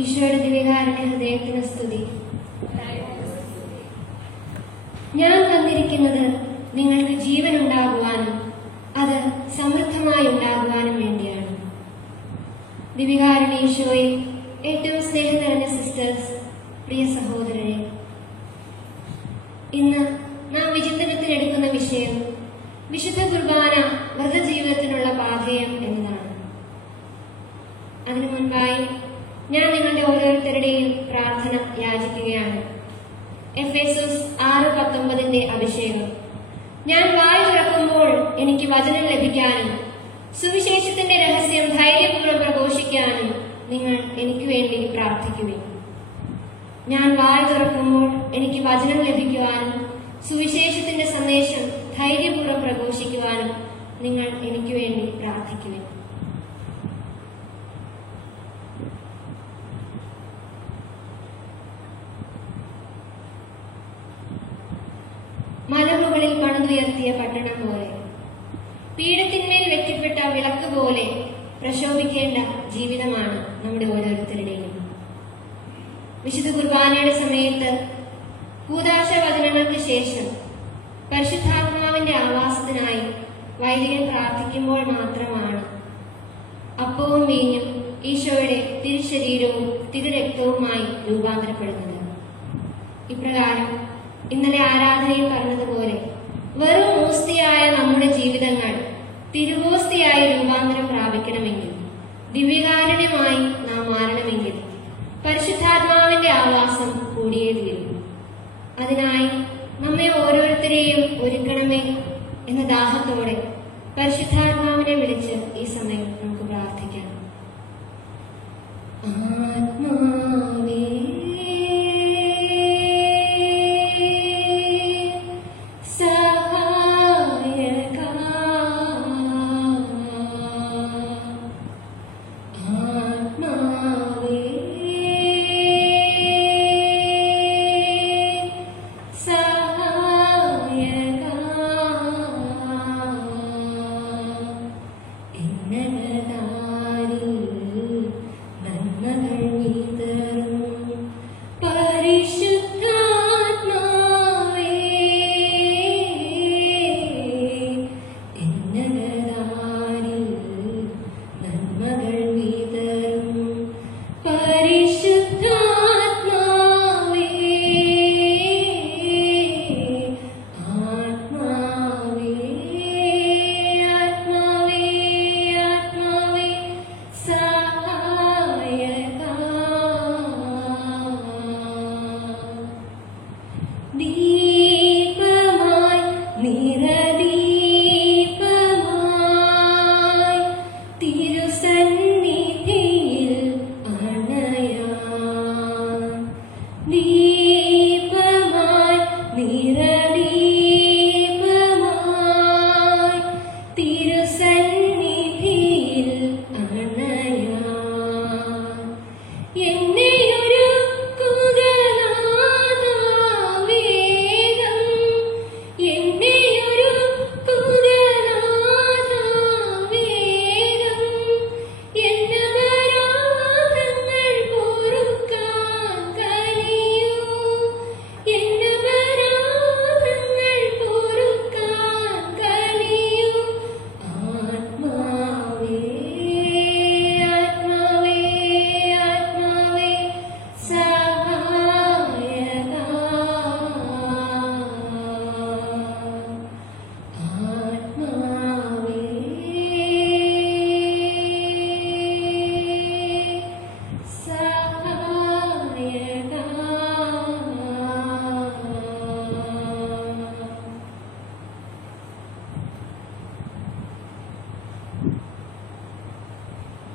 ഈശോയുടെ ദിവ്യകാരുണ്യ ഹൃദയത്തിന് സ്തുതി. ഞാൻ വന്നിരിക്കുന്നത് നിങ്ങൾക്ക് ജീവൻ ഉണ്ടാകുവാനും അത് സമൃദ്ധമായി ഉണ്ടാകുവാനും വേണ്ടിയാണ്. ദിവ്യകാരുണ്യ ഈശോയെ ഏറ്റവും സ്നേഹം നിറഞ്ഞ സിസ്റ്റേഴ്സ്, പ്രിയ സഹോദരരെ, ഇന്ന് നാം വിചിന്തനത്തിനെടുക്കുന്ന വിഷയം വിശുദ്ധ കുർബാന വ്രതജീവിതത്തിനുള്ള പാഥേയം എന്നതാണ്. അതിനു മുൻപായി ഞാൻ നിങ്ങളുടെ ഓരോരുത്തരുടെയും പ്രാർത്ഥന യാചിക്കുകയാണ്. എഫേസോസ് 6:19 അഭിഷേകം. ഞാൻ വായ് തുറക്കുമ്പോൾ എനിക്ക് വചനം ലഭിക്കാനും സുവിശേഷത്തിന്റെ രഹസ്യം ധൈര്യപൂർവ്വം പ്രഘോഷിക്കാനും നിങ്ങൾ എനിക്ക് വേണ്ടി പ്രാർത്ഥിക്കുവിൻ. ഞാൻ വായ് തുറക്കുമ്പോൾ എനിക്ക് വചനം ലഭിക്കുവാനും സുവിശേഷത്തിന്റെ സന്ദേശം ധൈര്യപൂർവ്വം പ്രഘോഷിക്കുവാനും നിങ്ങൾ എനിക്ക് വേണ്ടി പ്രാർത്ഥിക്കുവിൻ. മലമുകളിൽ പണിതുയർത്തിയ പട്ടണം പോലെ, പീഠത്തിന്മേൽ വെക്കപ്പെട്ട വിളക്ക് പോലെ പ്രശോഭിക്കേണ്ട ജീവിതമാണ് നമ്മുടെ ഓരോരുത്തരുടെയും. വിശുദ്ധ കുർബാനയുടെ സമയത്ത് കൂദാശ വചനങ്ങൾക്ക് ശേഷം പരിശുദ്ധാത്മാവിന്റെ ആവാസത്തിനായി വൈദികൻ പ്രാർത്ഥിക്കുമ്പോൾ മാത്രമാണ് അപ്പവും വീഞ്ഞും ഈശോയുടെ തിരുശരീരവും തിരുരക്തവുമായി രൂപാന്തരപ്പെടുന്നത്. ഇപ്രകാരം ഇന്നലെ ആരാധനയിൽ പറഞ്ഞതുപോലെ വെറും ഓസ്തിയായ നമ്മുടെ ജീവിതങ്ങൾ തിരുവോസ്തിയായി രൂപാന്തരം പ്രാപിക്കണമെങ്കിൽ, ദിവ്യകാരുണ്യമായി നാം മാറണമെങ്കിൽ പരിശുദ്ധാത്മാവിന്റെ ആവാസം കൂടിയേ തീരും. അതിനായി നമ്മെ ഓരോരുത്തരെയും ഒരുക്കണമേ എന്ന ദാഹത്തോടെ പരിശുദ്ധാത്മാവിനെ വിളിച്ച് ഈ സമയം നമുക്ക് പ്രാർത്ഥിക്കാം. ആത്മാവേ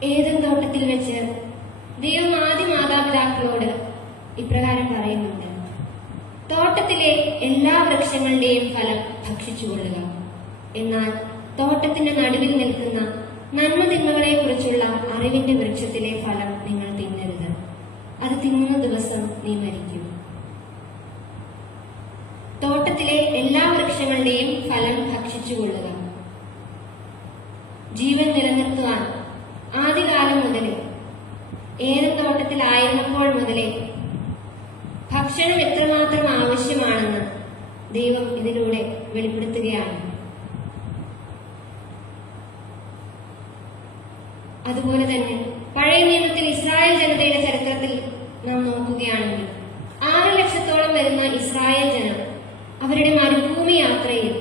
ഏദൻ തോട്ടത്തിൽ വെച്ച് ദൈവം ആദ്യ മാതാപിതാക്കളോട് ഇപ്രകാരം പറയുന്നുണ്ട്: തോട്ടത്തിലെ എല്ലാ വൃക്ഷങ്ങളുടെയും ഫലം ഭക്ഷിച്ചുകൊള്ളുക, എന്നാൽ തോട്ടത്തിന്റെ നടുവിൽ നിൽക്കുന്ന നന്മതിന്മകളെ കുറിച്ചുള്ള അറിവിന്റെ വൃക്ഷത്തിലെ ഫലം നിങ്ങൾ തിന്നരുത്, അത് തിന്നുന്ന ദിവസം നീ മരിക്കും. തോട്ടത്തിലെ എല്ലാ വൃക്ഷങ്ങളുടെയും ഫലം ഭക്ഷിച്ചുകൊള്ളുക. ജീവൻ നിലനിർത്തുവാൻ ആദ്യകാലം മുതലേ, ഏദൻ തോട്ടത്തിലായിരുന്നപ്പോൾ മുതലേ ഭക്ഷണം എത്രമാത്രം ആവശ്യമാണെന്ന് ദൈവം ഇതിലൂടെ വെളിപ്പെടുത്തുകയാണ്. അതുപോലെ തന്നെ പഴയ നിയമത്തിൽ ഇസ്രായേൽ ജനതയുടെ ചരിത്രത്തിൽ നാം നോക്കുകയാണെങ്കിൽ 6 ലക്ഷത്തോളം വരുന്ന ഇസ്രായേൽ ജനം അവരുടെ മരുഭൂമി യാത്രയിൽ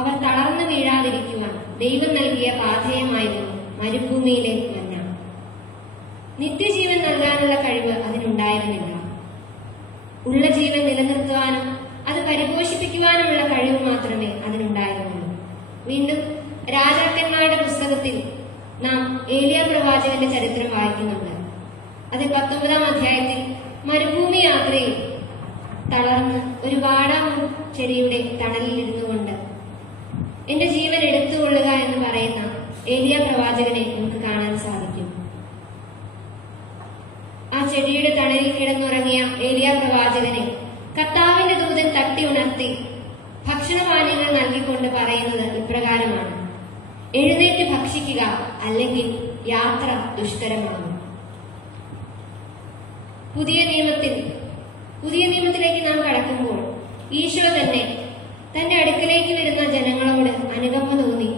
അവർ തളർന്നു വീഴാതിരിക്കുവാൻ ദൈവം നൽകിയ പാഥേയമായിരുന്നു മരുഭൂമിയിലെ മന്ന. നിത്യജീവൻ നൽകാനുള്ള കഴിവ് അതിനുണ്ടായിരുന്നില്ല. ഉള്ള ജീവൻ നിലനിർത്തുവാനും അത് പരിപോഷിപ്പിക്കുവാനുമുള്ള കഴിവ് മാത്രമേ അതിനുണ്ടായിരുന്നുള്ളൂ. വീണ്ടും രാജാക്കന്മാരുടെ പുസ്തകത്തിൽ നാം ഏലിയ പ്രവാചകന്റെ ചരിത്രം വായിക്കുന്നുണ്ട്. അതിൽ 19-ാം അധ്യായത്തിൽ മരുഭൂമി യാത്രയിൽ തളർന്ന് ഒരു വാടാമുൾ ചെടിയുടെ തണലിൽ ഇരുന്നുകൊണ്ട് എന്റെ ജീവൻ എടുത്തുകൊള്ളുക എന്ന് പറയുന്ന ഏലിയ പ്രവാചകനെ നമുക്ക് കാണാൻ സാധിക്കും. ആ ചെടിയുടെ തണലിൽ കിടന്നുറങ്ങിയ ഏലിയ പ്രവാചകനെ കർത്താവിന്റെ ദൂതൻ തട്ടി ഉണർത്തി ഭക്ഷണപാനീയങ്ങൾ നൽകിക്കൊണ്ട് പറയുന്നത് ഇപ്രകാരമാണ്: എഴുന്നേറ്റ് ഭക്ഷിക്കുക, അല്ലെങ്കിൽ യാത്ര ദുഷ്കരമാകും. പുതിയ നിയമത്തിലേക്ക് നാം കടക്കുമ്പോൾ ഈശോ തന്നെ തന്റെ അടുക്കലേക്ക് വരുന്ന ജനങ്ങളോട് അനുകമ്പ തോന്നി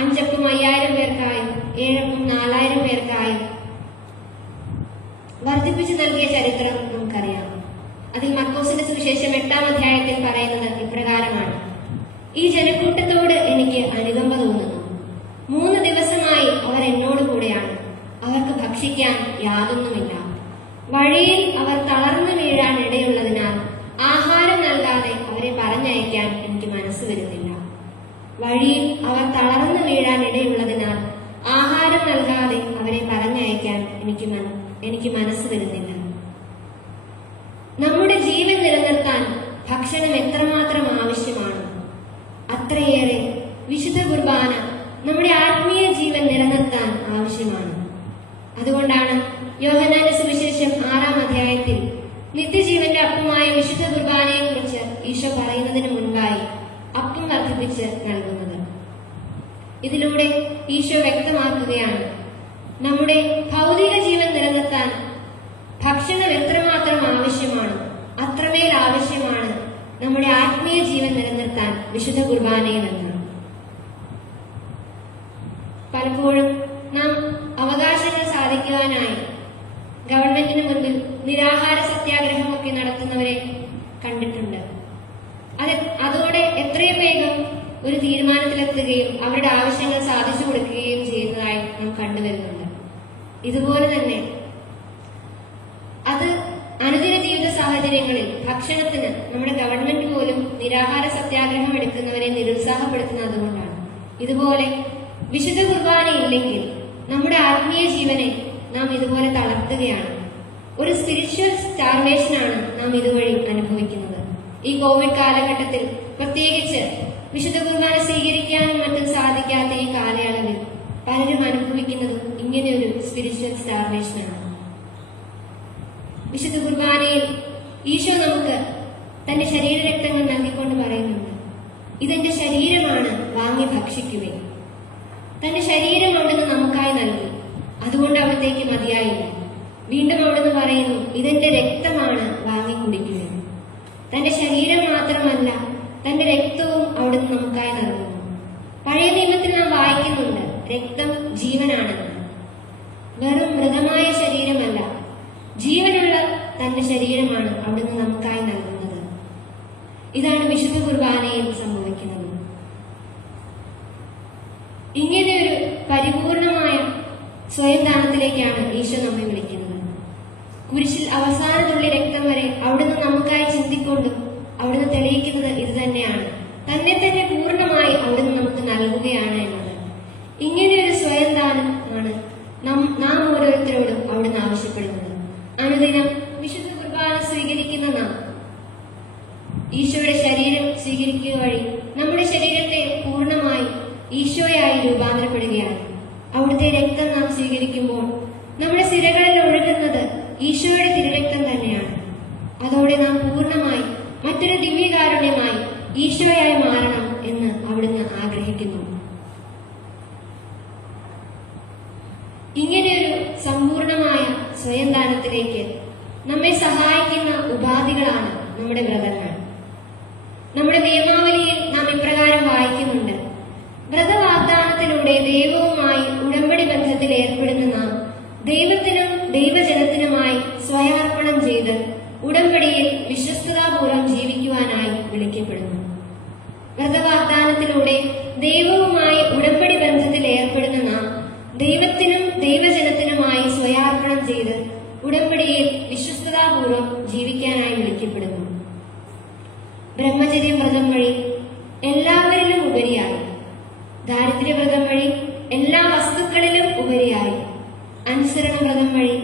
5 അപ്പം 5000 പേർക്കായും 7 അപ്പം 4000 പേർക്കായും വർദ്ധിപ്പിച്ചു നൽകിയ ചരിത്രം നമുക്കറിയാം. അതിൽ മർക്കോസിന്റെ സുവിശേഷം 8-ാം അധ്യായത്തിൽ പറയുന്നത് ഇപ്രകാരമാണ്: ഈ ജനക്കൂട്ടത്തോട് എനിക്ക് അനുകമ്പ തോന്നുന്നു. 3 ദിവസമായി അവർ എന്നോട് കൂടെയാണ്. അവർക്ക് ഭക്ഷിക്കാൻ യാതൊന്നുമില്ല. വഴിയിൽ അവർ തളർന്നു വീഴാൻ ഇടയുള്ളതിനാൽ ആഹാരം നൽകാതെ അവരെ പറഞ്ഞയക്കാൻ എനിക്ക് മനസ്സ് വരുന്നില്ല. വഴിയിൽ അവർ തളർന്നു വീഴാൻ ഇടയുള്ളതിനാൽ ആഹാരം നൽകാതെ അവരെ പറഞ്ഞയക്കാൻ എനിക്ക് മനസ്സ് വരുന്നില്ല. നമ്മുടെ ജീവൻ നിലനിർത്താൻ ഭക്ഷണം എത്രമാത്രം ആവശ്യമാണ്, അത്രയേറെ വിശുദ്ധ കുർബാന നമ്മുടെ ആത്മീയ ജീവൻ നിലനിർത്താൻ ആവശ്യമാണ്. അതുകൊണ്ടാണ് യോഹന്നാന്റെ സുവിശേഷം 6-ാം അധ്യായത്തിൽ നിത്യജീവന്റെ അപ്പമായ വിശുദ്ധ കുർബാനയെ കുറിച്ച് ഈശോ പറയുന്നതിന് മുൻപായി അപ്പം വർദ്ധിപ്പിച്ച് നൽകുന്നത്. ഇതിലൂടെ ഈശോ വ്യക്തമാക്കുകയാണ്, നമ്മുടെ ഭൗതിക ജീവൻ നിലനിർത്താൻ ഭക്ഷണം എത്രമാത്രം ആവശ്യമാണ്, അത്രമേൽ ആവശ്യമാണ് നമ്മുടെ ആത്മീയ ജീവൻ നിലനിർത്താൻ വിശുദ്ധ കുർബാനയിലെന്ന്. പലപ്പോഴും നാം അവകാശങ്ങൾ സാധിക്കുവാനായി ഗവൺമെന്റിന് മുൻപിൽ നിരാഹാര സത്യാഗ്രഹമൊക്കെ നടത്തുന്നവരെ കണ്ടിട്ടുണ്ട്. അതോടെ എത്രയും വേഗം ഒരു തീരുമാനത്തിലെത്തുകയും അവരുടെ ആവശ്യങ്ങൾ സാധിച്ചു കൊടുക്കുകയും ചെയ്യുന്നതായി നാം കണ്ടുവരുന്നുണ്ട്. ഇതുപോലെ തന്നെ അത് അനുദിന ജീവിത സാഹചര്യങ്ങളിൽ ഭക്ഷണത്തിന് നമ്മുടെ ഗവൺമെന്റ് പോലും നിരാഹാര സത്യാഗ്രഹം എടുക്കുന്നവരെ നിരുത്സാഹപ്പെടുത്തുന്നത് അതുകൊണ്ടാണ്. ഇതുപോലെ വിശുദ്ധ കുർബാന ഇല്ലെങ്കിൽ നമ്മുടെ ആത്മീയ ജീവനെ നാം ഇതുപോലെ തളർത്തുകയാണ്. ഒരു സ്പിരിച്വൽ സ്റ്റാർവേഷനാണ് നാം ഇതുവഴി അനുഭവിക്കുന്നത്. ഈ കോവിഡ് കാലഘട്ടത്തിൽ പ്രത്യേകിച്ച് വിശുദ്ധ കുർബാന സ്വീകരിക്കാനും മറ്റും സാധിക്കാത്ത ഈ കാലയളവിൽ പലരും അനുഭവിക്കുന്നതും ഇങ്ങനെയൊരു സ്പിരിച്വൽ സ്റ്റാർവേഷനാണ്. വിശുദ്ധ കുർബാനയിൽ ഈശോ നമുക്ക് തന്റെ ശരീരരക്തങ്ങൾ നൽകിക്കൊണ്ട് പറയുന്നുണ്ട്, ഇതെന്റെ ശരീരമാണ്, വാങ്ങി ഭക്ഷിക്കുവേ. തന്റെ ശരീരം അവിടുന്ന് നമുക്കായി നൽകി, അതുകൊണ്ട് അവിടത്തേക്ക് മതിയായില്ല. വീണ്ടും അവിടുന്ന് പറയുന്നു, ഇതെന്റെ രക്തമാണ്, വാങ്ങി കുടിക്കുക. തന്റെ ശരീരം മാത്രമല്ല, തന്റെ രക്തവും അവിടുന്ന് നമുക്കായി നൽകുന്നു. പഴയ നിയമത്തിൽ നാം വായിക്കുന്നുണ്ട്, രക്തം ജീവനാണെന്ന്. വെറും മൃതമായ ശരീരമല്ല, ജീവനുള്ള തന്റെ ശരീരമാണ് അവിടുന്ന് നമുക്കായി നൽകുന്നത്. ഇതാണ് വിശുദ്ധ കുർബാനയിൽ സംഭവിക്കുന്നത്. ഇങ്ങനെയൊരു പരിപൂർണമായ സ്വയം ദാനത്തിലേക്കാണ് ഈശോ നമ്മെ വിളിക്കുന്നത്. കുരിശിൽ അവസാന തുള്ളി രക്തം വരെ അവിടുന്ന് നമുക്കായി ചിന്തിക്കൊണ്ടും അവിടുന്ന് തെളിയിക്കുന്നത് ഇത് തന്നെയാണ്, തന്നെ തന്നെ പൂർണ്ണമായി അവിടുന്ന് നമുക്ക് നൽകുകയാണ് എന്നത്. ഇങ്ങനെയൊരു സ്വയം ദാനം ആണ് നാം ഓരോരുത്തരോടും അവിടുന്ന് ആവശ്യപ്പെടുന്നത്. അനുദിനം വിശുദ്ധ കുർബാന സ്വീകരിക്കുന്ന നാം ഈശോയുടെ ശരീരം സ്വീകരിക്കുക വഴി നമ്മുടെ ശരീരത്തെ പൂർണ്ണമായി ഈശോയായി രൂപാന്തരപ്പെടുകയാണ്. അവിടുത്തെ രക്തം നാം സ്വീകരിക്കുമ്പോൾ നമ്മുടെ സിരകളിൽ ഒഴുകുന്നത് ഈശോയുടെ തിരുരക്തം തന്നെയാണ്. അതോടെ നാം പൂർണ്ണമായി മറ്റൊരു ദിവ്യകാരുണ്യമായി ഈശോയായി മാറണം എന്ന് അവിടുന്ന് ആഗ്രഹിക്കുന്നു. ഇങ്ങനെയൊരു സമ്പൂർണമായ സ്വയം ദാനത്തിലേക്ക് നമ്മെ സഹായിക്കുന്ന ഉപാധികളാണ് നമ്മുടെ വ്രതങ്ങൾ. നമ്മുടെ നിയമാവലിയിൽ നാം ഇപ്രകാരം വായിക്കുന്നുണ്ട്, വ്രതവാഗ്ദാനത്തിലൂടെ ദൈവവുമായി ഉടമ്പടി ബന്ധത്തിൽ ഏർപ്പെടുന്ന നാം ദൈവത്തിനും ദൈവജനത്തിനുമായി സ്വയാർപ്പണം ചെയ്ത് ഉടമ്പടിയിൽ വിശ്വസ്തതാപൂർവ്വം ജീവിക്കുവാനായി വിളിക്കപ്പെടുന്നു. വ്രതവാഗ്ദാനത്തിലൂടെ ദൈവവുമായി ഉടമ്പടി ബന്ധത്തിൽ ഏർപ്പെടുന്ന നാം ദൈവത്തിനും ദൈവജനത്തിനുമായി സ്വയാർപ്പണം ചെയ്ത് ഉടമ്പടിയിൽ വിശ്വസ്തതാപൂർവ്വം ജീവിക്കാനായി വിളിക്കപ്പെടുന്നു. ബ്രഹ്മചര്യ വ്രതം വഴി എല്ലാവരിലും ഉപരിയായി അനുസരണവ്രതം വഴി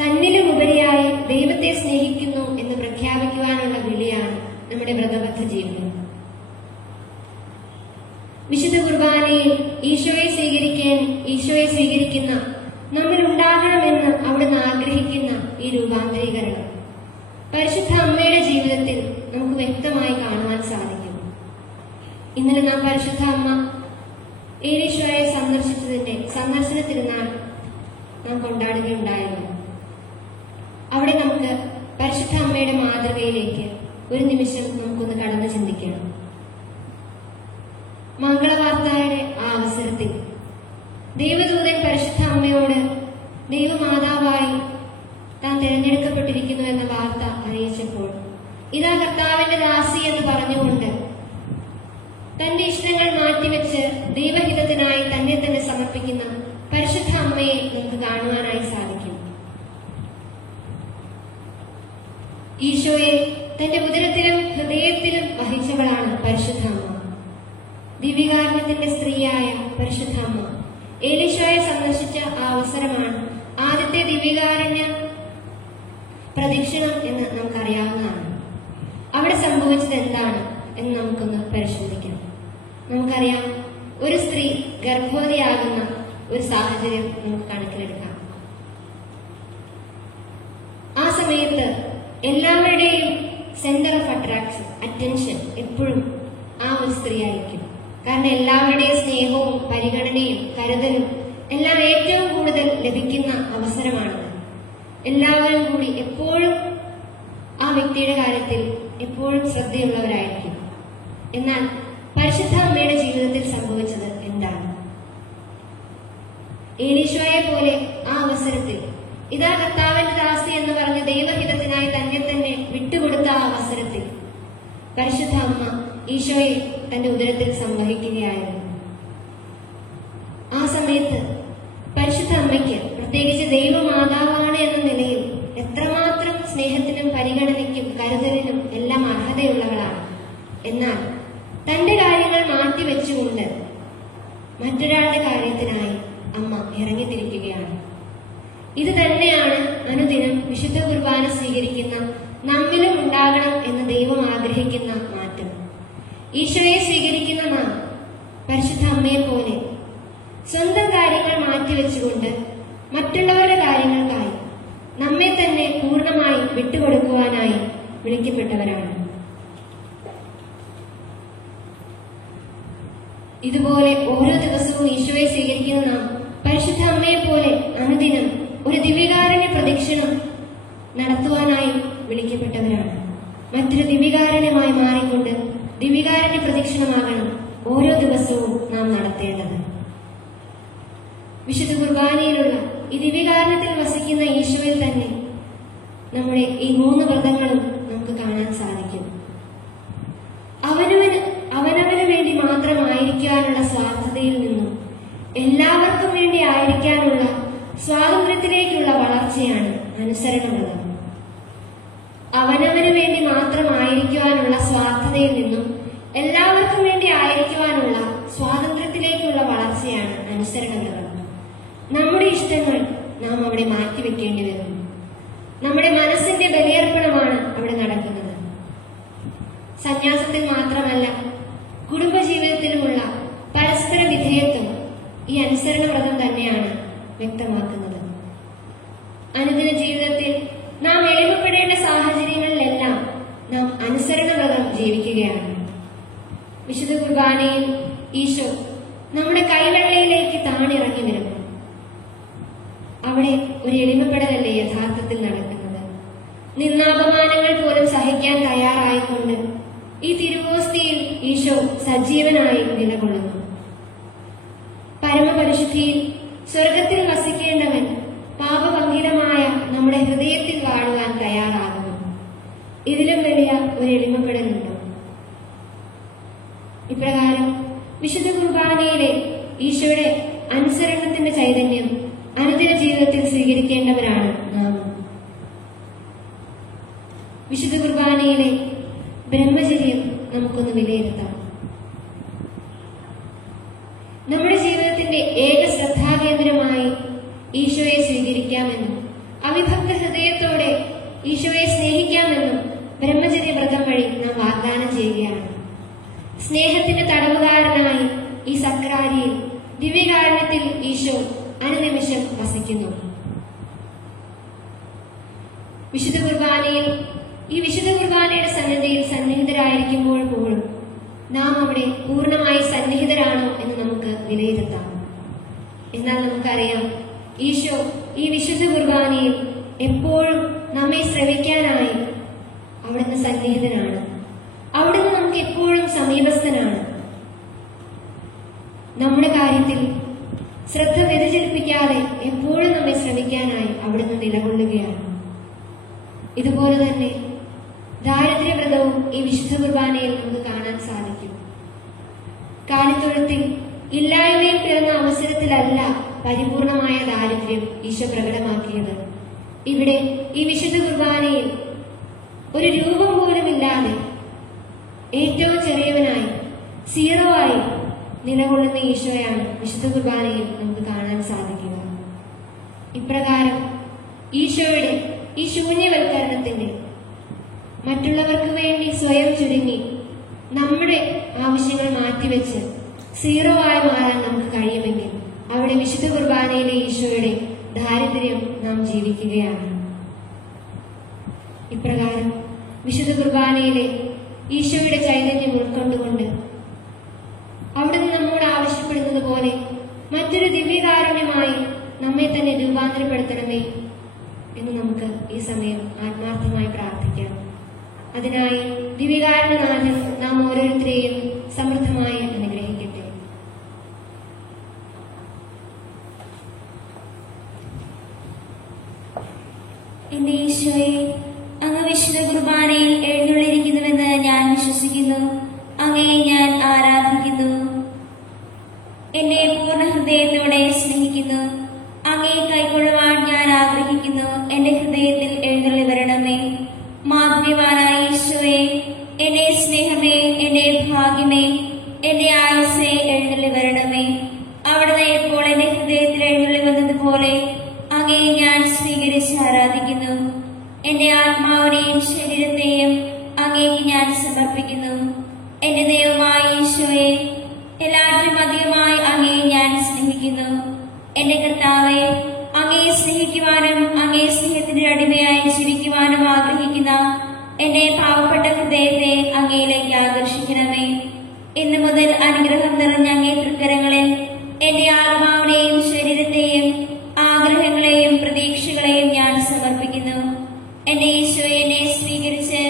തന്നിലും ഉപരിയായി ദൈവത്തെ സ്നേഹിക്കുന്നു എന്ന് പ്രഖ്യാപിക്കുവാനുള്ള വിളിയാണ് നമ്മുടെ വ്രതബദ്ധ ജീവിതം. വിശുദ്ധ കുർബാനയിൽ ഈശോയെ സ്വീകരിക്കുന്ന നമ്മൾ ഉണ്ടാകണമെന്ന് അവിടുന്ന് ആഗ്രഹിക്കുന്ന ഈ രൂപാന്തരീകരണം പരിശുദ്ധ അമ്മയുടെ ജീവിതത്തിൽ നമുക്ക് വ്യക്തമായി കാണുവാൻ സാധിക്കും. ഇന്നലെ നാം പരിശുദ്ധ അമ്മ ഈശോയെ സന്ദർശന തിരുനാൾ നാം കൊണ്ടാടുകയുണ്ടായിരുന്നു. അവിടെ നമുക്ക് പരിശുദ്ധ അമ്മയുടെ മാതൃകയിലേക്ക് ഒരു നിമിഷം നമുക്കൊന്ന് കടന്നു ചിന്തിക്കാം. മംഗളവാർത്തയുടെ ആ അവസരത്തിൽ ദൈവദൂതൻ പരിശുദ്ധ അമ്മയോട് ദൈവമാതാവായി താൻ തിരഞ്ഞെടുക്കപ്പെട്ടിരിക്കുന്നു എന്ന വാർത്ത അറിയിച്ചപ്പോൾ ഇതാ കർത്താവിന്റെ ദാസി എന്ന് പറഞ്ഞുകൊണ്ട് തന്റെ ഇഷ്ടങ്ങൾ മാറ്റിവെച്ച് ദൈവഹിതത്തിനായി തന്നെ തന്നെ സമർപ്പിക്കുന്ന പരിശുദ്ധ അമ്മയെ നമുക്ക് കാണുവാനായി സാധിക്കും. ഈശോയെ തന്റെ ഉദരത്തിലും ഹൃദയത്തിലും വഹിച്ചവളാണ് പരിശുദ്ധ അമ്മ. ദിവ്യകാരുണ്യത്തിന്റെ സ്ത്രീയായ പരിശുദ്ധ അമ്മ എലീശോയെ സന്ദർശിച്ച ആ അവസരമാണ് ആദ്യത്തെ ദിവ്യകാരുണ്യ പ്രദക്ഷിണം എന്ന് നമുക്കറിയാവുന്നതാണ്. അവിടെ സംഭവിച്ചത് എന്താണ് എന്ന് നമുക്കൊന്ന് പരിശോധിക്കാം. നമുക്കറിയാം, ഒരു സ്ത്രീ ഗർഭവതിയാകുന്ന ഒരു സാഹചര്യം നമുക്ക് കണക്കിലെടുക്കാം. ആ സമയത്ത് എല്ലാവരുടെയും സെന്റർ ഓഫ് അറ്റൻഷൻ എപ്പോഴും ആ ഒരു സ്ത്രീ ആയിരിക്കും. കാരണം എല്ലാവരുടെയും സ്നേഹവും പരിഗണനയും കരുതലും എല്ലാം ഏറ്റവും കൂടുതൽ ലഭിക്കുന്ന അവസരമാണത്. എല്ലാവരും കൂടി എപ്പോഴും ആ വ്യക്തിയുടെ കാര്യത്തിൽ എപ്പോഴും ശ്രദ്ധയുള്ളവരായിരിക്കും. എന്നാൽ പരിശുദ്ധ അമ്മയുടെ ജീവിതത്തിൽ സംഭവിച്ചത് എന്താണ്? എലീശോയെ പോലെ ആ അവസരത്തിൽ ഇതാ കർത്താവിന്റെ ദാസി എന്ന് പറഞ്ഞ ദൈവഹിതത്തിനായി തന്നെ തന്നെ വിട്ടുകൊടുത്ത ആ അവസരത്തിൽ പരിശുദ്ധ അമ്മ ഈശോയെ തന്റെ ഉദരത്തിൽ സംവഹിക്കുകയായിരുന്നു. ആ സമയത്ത് പരിശുദ്ധ അമ്മയ്ക്ക്, പ്രത്യേകിച്ച് ദൈവമാതാവാണ് എന്ന നിലയിൽ, എത്രമാത്രം സ്നേഹത്തിനും പരിഗണനയ്ക്കും കരുതലിനും എല്ലാം അർഹതയുള്ളവളാണ്. എന്നാൽ തന്റെ കാര്യങ്ങൾ മാറ്റിവെച്ചുകൊണ്ട് മറ്റൊരാളുടെ കാര്യത്തിനായി അമ്മ ഇറങ്ങിത്തിരിക്കുകയാണ്. ഇത് തന്നെയാണ് അനുദിനം വിശുദ്ധ കുർബാന സ്വീകരിക്കുന്ന നമ്മിലും ഉണ്ടാകണം എന്ന് ദൈവം ആഗ്രഹിക്കുന്ന മാറ്റം. ഈശോയെ സ്വീകരിക്കുന്ന നാം പരിശുദ്ധ അമ്മയെ പോലെ സ്വന്തം കാര്യങ്ങൾ മാറ്റിവെച്ചുകൊണ്ട് മറ്റുള്ളവരുടെ കാര്യങ്ങൾക്കായി നമ്മെ തന്നെ പൂർണ്ണമായി വിട്ടുകൊടുക്കുവാനായി വിളിക്കപ്പെട്ടവരാണ്. ഇതുപോലെ ഓരോ ദിവസവും ഈശോയെ സ്വീകരിക്കുന്ന നാം പരിശുദ്ധ അമ്മയെ പോലെ അനുദിനം ഒരു ദിവ്യകാരുണ്യ പ്രദക്ഷിണം നടത്തുവാനായി വിളിക്കപ്പെട്ടവരാണ്. മറ്റൊരു ദിവ്യകാരുണ്യമായി മാറിക്കൊണ്ട് ദിവ്യകാരുണ്യ പ്രദക്ഷിണമാകണം ഓരോ ദിവസവും നാം നടത്തേണ്ടത്. വിശുദ്ധ കുർബാനയിലുള്ള ഈ ദിവ്യകാരുണ്യത്തിൽ വസിക്കുന്ന ഈശോയിൽ തന്നെ നമ്മുടെ ഈ 3 വ്രതങ്ങളും നമുക്ക് കാണാൻ സാധിക്കും. അവനവന് വേണ്ടി മാത്രമായിരിക്കാനുള്ള സ്വാർത്ഥതയിൽ നിന്നും എല്ലാവർക്കും വേണ്ടി ആയിരിക്കാനുള്ള സ്വാതന്ത്ര്യത്തിലേക്കുള്ള വളർച്ചയാണ് അനുസരണവ്രതം. അവനവന് വേണ്ടി മാത്രമായിരിക്കുവാനുള്ള സ്വാർത്ഥതയിൽ നിന്നും എല്ലാവർക്കും വേണ്ടി ആയിരിക്കുവാനുള്ള സ്വാതന്ത്ര്യത്തിലേക്കുള്ള വളർച്ചയാണ് അനുസരണവ്രതം. നമ്മുടെ ഇഷ്ടങ്ങൾ നാം അവിടെ മാറ്റിവെക്കേണ്ടി വരും. നമ്മുടെ മനസ്സിന്റെ ബലിയർപ്പണമാണ് അവിടെ നടക്കുന്നത്. സന്യാസത്തിൽ മാത്രമല്ല, കുടുംബജീവിതത്തിലുമുള്ള പരസ്പര വിധേയത്വം ഈ അനുസരണവ്രതം തന്നെയാണ് വ്യക്തമാക്കുന്നത്. അനുദിന ജീവിതത്തിൽ നാം എളിമപ്പെടേണ്ട സാഹചര്യങ്ങളിലെല്ലാം നാം അനുസരണവ്രതം ജീവിക്കുകയാണ്. വിശുദ്ധ കുർബാനയിൽ ഈശോ നമ്മുടെ കൈവെള്ളയിലേക്ക് താണിറങ്ങി വരുന്നു. അവിടെ ഒരു എളിമപ്പെടലല്ലേ യഥാർത്ഥത്തിൽ നടക്കുന്നത്. നിന്നാപമാനങ്ങൾ പോലും സഹിക്കാൻ തയ്യാറായിക്കൊണ്ട് ഈ തിരുവോസ്തിയിൽ ഈശോ സജീവനായി നിലകൊള്ളുന്നു. പരമപരിശുദ്ധിയിൽ സ്വർഗത്തിൽ വസിക്കേണ്ടവൻ പാപഭംഗിതമായ നമ്മുടെ ഹൃദയത്തിൽ വാഴുവാൻ തയ്യാറാകുന്നു. ഇതിലും വലിയ ഒരു എളിമപ്പെടലുണ്ടോ? ഇപ്രകാരം വിശുദ്ധ കുർബാനയിലെ ഈശോയുടെ അനുസരണത്തിന്റെ ചൈതന്യം അനുദിന ജീവിതത്തിൽ സ്വീകരിക്കേണ്ടവരാണ് നാം. വിശുദ്ധ കുർബാനയിലെ ബ്രഹ്മചര്യം നമുക്കൊന്ന് വിലയിരുത്താം. നമ്മുടെ ജീവിതത്തിന്റെ ഏക ശ്രദ്ധാകേന്ദ്രമായി ഈശോയെ സ്വീകരിക്കാമെന്നും അവിഭക്ത ഹൃദയത്തോടെ ഈശോയെ സ്നേഹിക്കാമെന്നും ബ്രഹ്മചര്യ വ്രതം വഴി നാം വാഗ്ദാനം ചെയ്യുകയാണ്. സ്നേഹത്തിന്റെ തടവുകാരനായി ഈ സക്രാരിയിൽ ദിവ്യകാരുണ്യത്തിൽ ഈശോ അനുനിമിഷം വസിക്കുന്നു. വിശുദ്ധ കുർബാനയുടെ സന്നിധിയിൽ സന്നിഹിതരായിരിക്കുമ്പോൾ പോലും നാം അവിടെ പൂർണ്ണമായി സന്നിഹിതരാണോ എന്ന് നമുക്ക് വിലയിരുത്താം. എന്നാൽ നമുക്കറിയാം, ഈശോ ഈ വിശുദ്ധ കുർബാനയിൽ എപ്പോഴും നമ്മെ ശ്രവിക്കാനായി അവിടുന്ന് സന്നിഹിതനാണ്. അവിടുന്ന് നമുക്ക് എപ്പോഴും സമീപസ്ഥനാണ്. നമ്മുടെ കാര്യത്തിൽ ശ്രദ്ധ വ്യതിചലിപ്പിക്കാതെ എപ്പോഴും നമ്മെ ശ്രമിക്കാനായി അവിടുന്ന് നിലകൊള്ളുകയാണ്. ഇതുപോലെ തന്നെ ദാരിദ്ര്യവ്രതവും ഈ വിശുദ്ധ കുർബാനയിൽ നമുക്ക് കാണാൻ സാധിക്കും. കാലിത്തൊഴുത്തിൽ ഇല്ലായ്മയിൽ പിറന്ന അവസരത്തിലല്ല പരിപൂർണമായ ദാരിദ്ര്യം ഈശോ പ്രകടമാക്കിയത്. ഇവിടെ ഈ വിശുദ്ധ കുർബാനയിൽ ഒരു രൂപം പോലുമില്ലാതെ ഏറ്റവും ചെറിയവനായി സീറോ ആയി നിലകൊള്ളുന്ന ഈശോയാണ് വിശുദ്ധ കുർബാനയിൽ നമുക്ക് കാണാൻ സാധിക്കുക. ഇപ്രകാരം ഈശോയുടെ ഈ ശൂന്യവൽക്കരണത്തിന്റെ മറ്റുള്ളവർക്ക് വേണ്ടി സ്വയം ചുരുങ്ങി നമ്മുടെ ആവശ്യങ്ങൾ മാറ്റിവെച്ച് സീറോ ആയി മാറാൻ നമുക്ക് കഴിയുമെങ്കിൽ അവിടെ വിശുദ്ധ കുർബാനയിലെ ഈശോയുടെ ദാരിദ്ര്യം നാം ജീവിക്കുകയാണ്. ഇപ്രകാരം വിശുദ്ധ കുർബാനയിലെ ഈശോയുടെ ചൈതന്യം ഉൾക്കൊണ്ടുകൊണ്ട് അവിടുന്ന് നമ്മോട് ആവശ്യപ്പെടുന്നത് പോലെ മറ്റൊരു ദിവ്യകാരുണ്യമായി നമ്മെ തന്നെ രൂപാന്തരപ്പെടുത്തണമേ എന്ന് നമുക്ക് ഈ സമയം ആത്മാർത്ഥമായി പ്രാർത്ഥിക്കാം. അതിനായി ദിവ്യകാരുണ്യനാഥൻ നാം ഓരോരുത്തരെയും സമൃദ്ധമായി അനുഗ്രഹിക്കട്ടെ. എന്റെ ഈശോയെ, അങ്ങ് വിശുദ്ധ കുർബാനയിൽ എഴുന്നള്ളിയിരിക്കുന്നുവെന്ന് ഞാൻ വിശ്വസിക്കുന്നു. അങ്ങയെ ഞാൻ ആരാധിക്കുന്നു. എന്നെ പൂർണ്ണ ഹൃദയത്തോടെ സ്നേഹിക്കുന്നു. അങ്ങയെ കൈക്കൊള്ളുവാൻ ഞാൻ ആഗ്രഹിക്കുന്നു. എന്റെ ഹൃദയത്തിൽ എഴുന്നള്ളി വരണമേ. മാധുര്യവാനായ ഈശോയെ, എന്റെ സ്നേഹമേ, എന്റെ ഭാഗ്യമേ, എന്റെ ആയുസ്സേ, എഴുന്നള്ളി വരണമേ. അവിടുന്ന് ഇപ്പോൾ എന്റെ ഹൃദയത്തിൽ എഴുന്നള്ളി വന്നതുപോലെ അങ്ങയെ ഞാൻ സ്വീകരിച്ച് ആരാധിക്കുന്നു. എന്റെ ആത്മാവിനെയും ശരീരത്തെയും അങ്ങേക്ക് ഞാൻ സമർപ്പിക്കുന്നു. എന്റെ ദൈവമായ ഈശോയെ, എല്ലാവരും അധികമായി അങ്ങയെ ഞാൻ സ്നേഹിക്കുന്നു. എന്റെ കർത്താവെ, അങ്ങയെ സ്നേഹിക്കുവാനും അങ്ങയെ സ്നേഹത്തിന്റെ അടിമയായി ജീവിക്കുവാനും ആഗ്രഹിക്കുന്ന എന്റെ പാവപ്പെട്ട ഹൃദയത്തെ അങ്ങയിലേക്ക് ആകർഷിക്കണമേ. ഇന്നു മുതൽ അനുഗ്രഹം നിറഞ്ഞ അങ്ങേ തൃക്കരങ്ങളിൽ എന്റെ ആത്മാവിനെയും ശരീരത്തെയും ആഗ്രഹങ്ങളെയും പ്രതീക്ഷകളെയും ഞാൻ സമർപ്പിക്കുന്നു. എന്റെ ഈശോയെ, എന്നെ സ്വീകരിച്ച്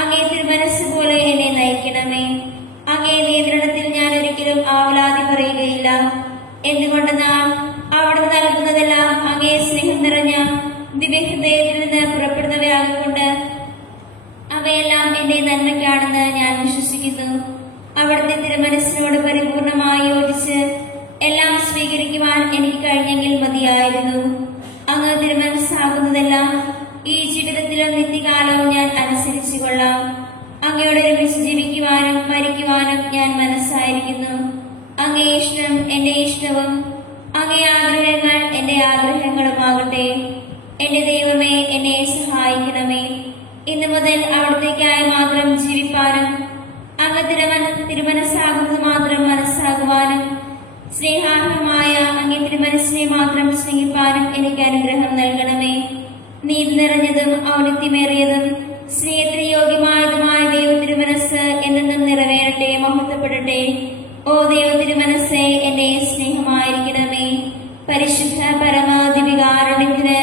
അങ്ങേ തിരുമനസ് പോലെ എന്നെ നയിക്കണമേ. അങ്ങേ നിയന്ത്രണത്തിൽ ഞാൻ ഒരിക്കലും ആവലാതി പറയുകയില്ല. എന്തുകൊണ്ടെന്നാൽ അവിടുന്ന് നൽകുന്നതെല്ലാം അങ്ങേ സ്നേഹം നിറഞ്ഞ ദിവ്യഹൃദയത്തിൽ നിന്ന് പുറപ്പെടുന്നവയാകൊണ്ട് അവയെല്ലാം എന്റെ നന്മയ്ക്കാണെന്ന് ഞാൻ വിശ്വസിക്കുന്നു. അവിടുത്തെ തിരുമനസ്സിനോട് പരിപൂർണമായി യോജിച്ച് എല്ലാം സ്വീകരിക്കുവാൻ എനിക്ക് കഴിഞ്ഞെങ്കിൽ മതിയായിരുന്നു. അങ്ങ് തിരുമനസ്സാകുന്നതെല്ലാം ഈ ജീവിതത്തിലും നിത്യകാലവും ഞാൻ അനുസരിച്ചു കൊള്ളാം. അങ്ങയോട് ഒരുമിച്ച് ജീവിക്കുവാനും മരിക്കുവാനും ഞാൻ മനസ്സായിരിക്കുന്നു. അങ്ങേ ഇഷ്ടം എന്റെ ഇഷ്ടവും അങ്ങേ ആഗ്രഹങ്ങൾ എന്റെ ആഗ്രഹങ്ങളുമാകട്ടെ. എന്റെ ദൈവമേ, എന്നെ സഹായിക്കണമേ. ഇന്നു മുതൽ അവിടത്തേക്കായി മാത്രം ജീവിപ്പാനും അങ്ങ് തിരുമനസ്സാകുന്നത് മാത്രം മനസ്സാകുവാനും സ്നേഹാർഹമായ അങ്ങേ തിരുമനസ്സിനെ മാത്രം സ്നേഹിപ്പാനും എനിക്ക് അനുഗ്രഹം നൽകണമേ. നീതി നിറഞ്ഞതും ഔന്നത്യമേറിയതും സ്നേഹത്തിന് യോഗ്യമായതുമായ ദൈവ തിരുമനസ് എന്നെന്നും നിറവേറട്ടെ, മഹത്വപ്പെടട്ടെ. ഓ ദൈവ തിരുമനസ്സേ, എന്നെ സ്നേഹമായിരിക്കണമേ. പരിശുദ്ധ പരമാധികാരുണ്യത്തിന്,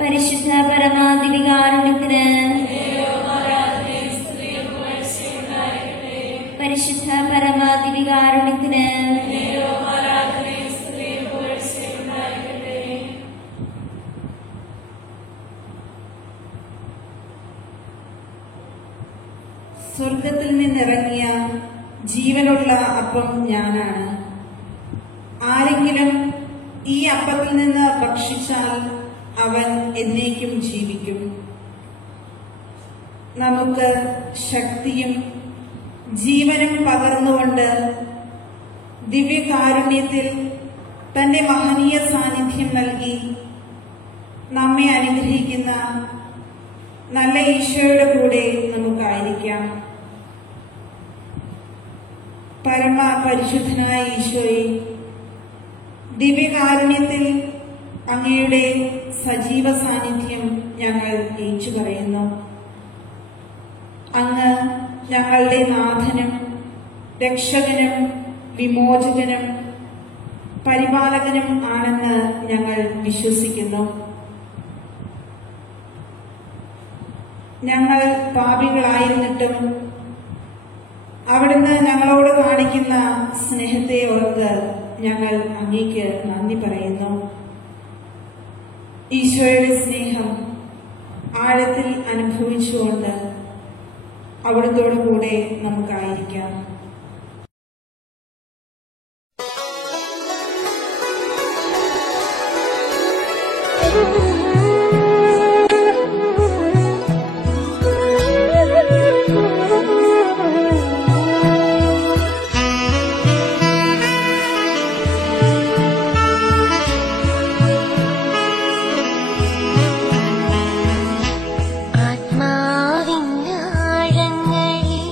പരിശുദ്ധ പരമാധികാരുണ്യത്തിന്, പരിശുദ്ധ പരമാധികാരുണ്യത്തിന്. സ്വർഗത്തിൽ നിന്നിറങ്ങിയ ജീവനുള്ള അപ്പം ഞാനാണ്. ആരെങ്കിലും ഈ അപ്പത്തിൽ നിന്ന് ഭക്ഷിച്ചാൽ അവൻ എന്നേക്കും ജീവിക്കും. നമുക്ക് ശക്തിയും ജീവനും പകർന്നുകൊണ്ട് ദിവ്യകാരുണ്യത്തിൽ തന്റെ മഹനീയ സാന്നിധ്യം നൽകി നമ്മെ അനുഗ്രഹിക്കുന്ന നല്ല ഈശോയുടെ കൂടെ നമുക്കായിരിക്കാം. പരമ പരിശുദ്ധനായ ഈശോയെ, ദിവ്യകാരുണ്യത്തിൽ അങ്ങയുടെ സജീവ സാന്നിധ്യം ഞങ്ങൾ ഏറ്റുപറയുന്നു. അങ്ങ് ഞങ്ങളുടെ നാഥനും രക്ഷകനും വിമോചകനും പരിപാലകനും ആണെന്ന് ഞങ്ങൾ വിശ്വസിക്കുന്നു. ഞങ്ങൾ പാപികളായിരുന്നിട്ടും അവിടുന്ന് ഞങ്ങളോട് കാണിക്കുന്ന സ്നേഹത്തെ ഓർത്ത് ഞങ്ങൾ അങ്ങേക്ക് നന്ദി പറയുന്നു. ഈശോയുടെ സ്നേഹം ആഴത്തിൽ അനുഭവിച്ചുകൊണ്ട് അവിടുത്തോടു കൂടെ നമുക്കായിരിക്കാം. ആത്മാവിൻ ആഴങ്ങളിൽ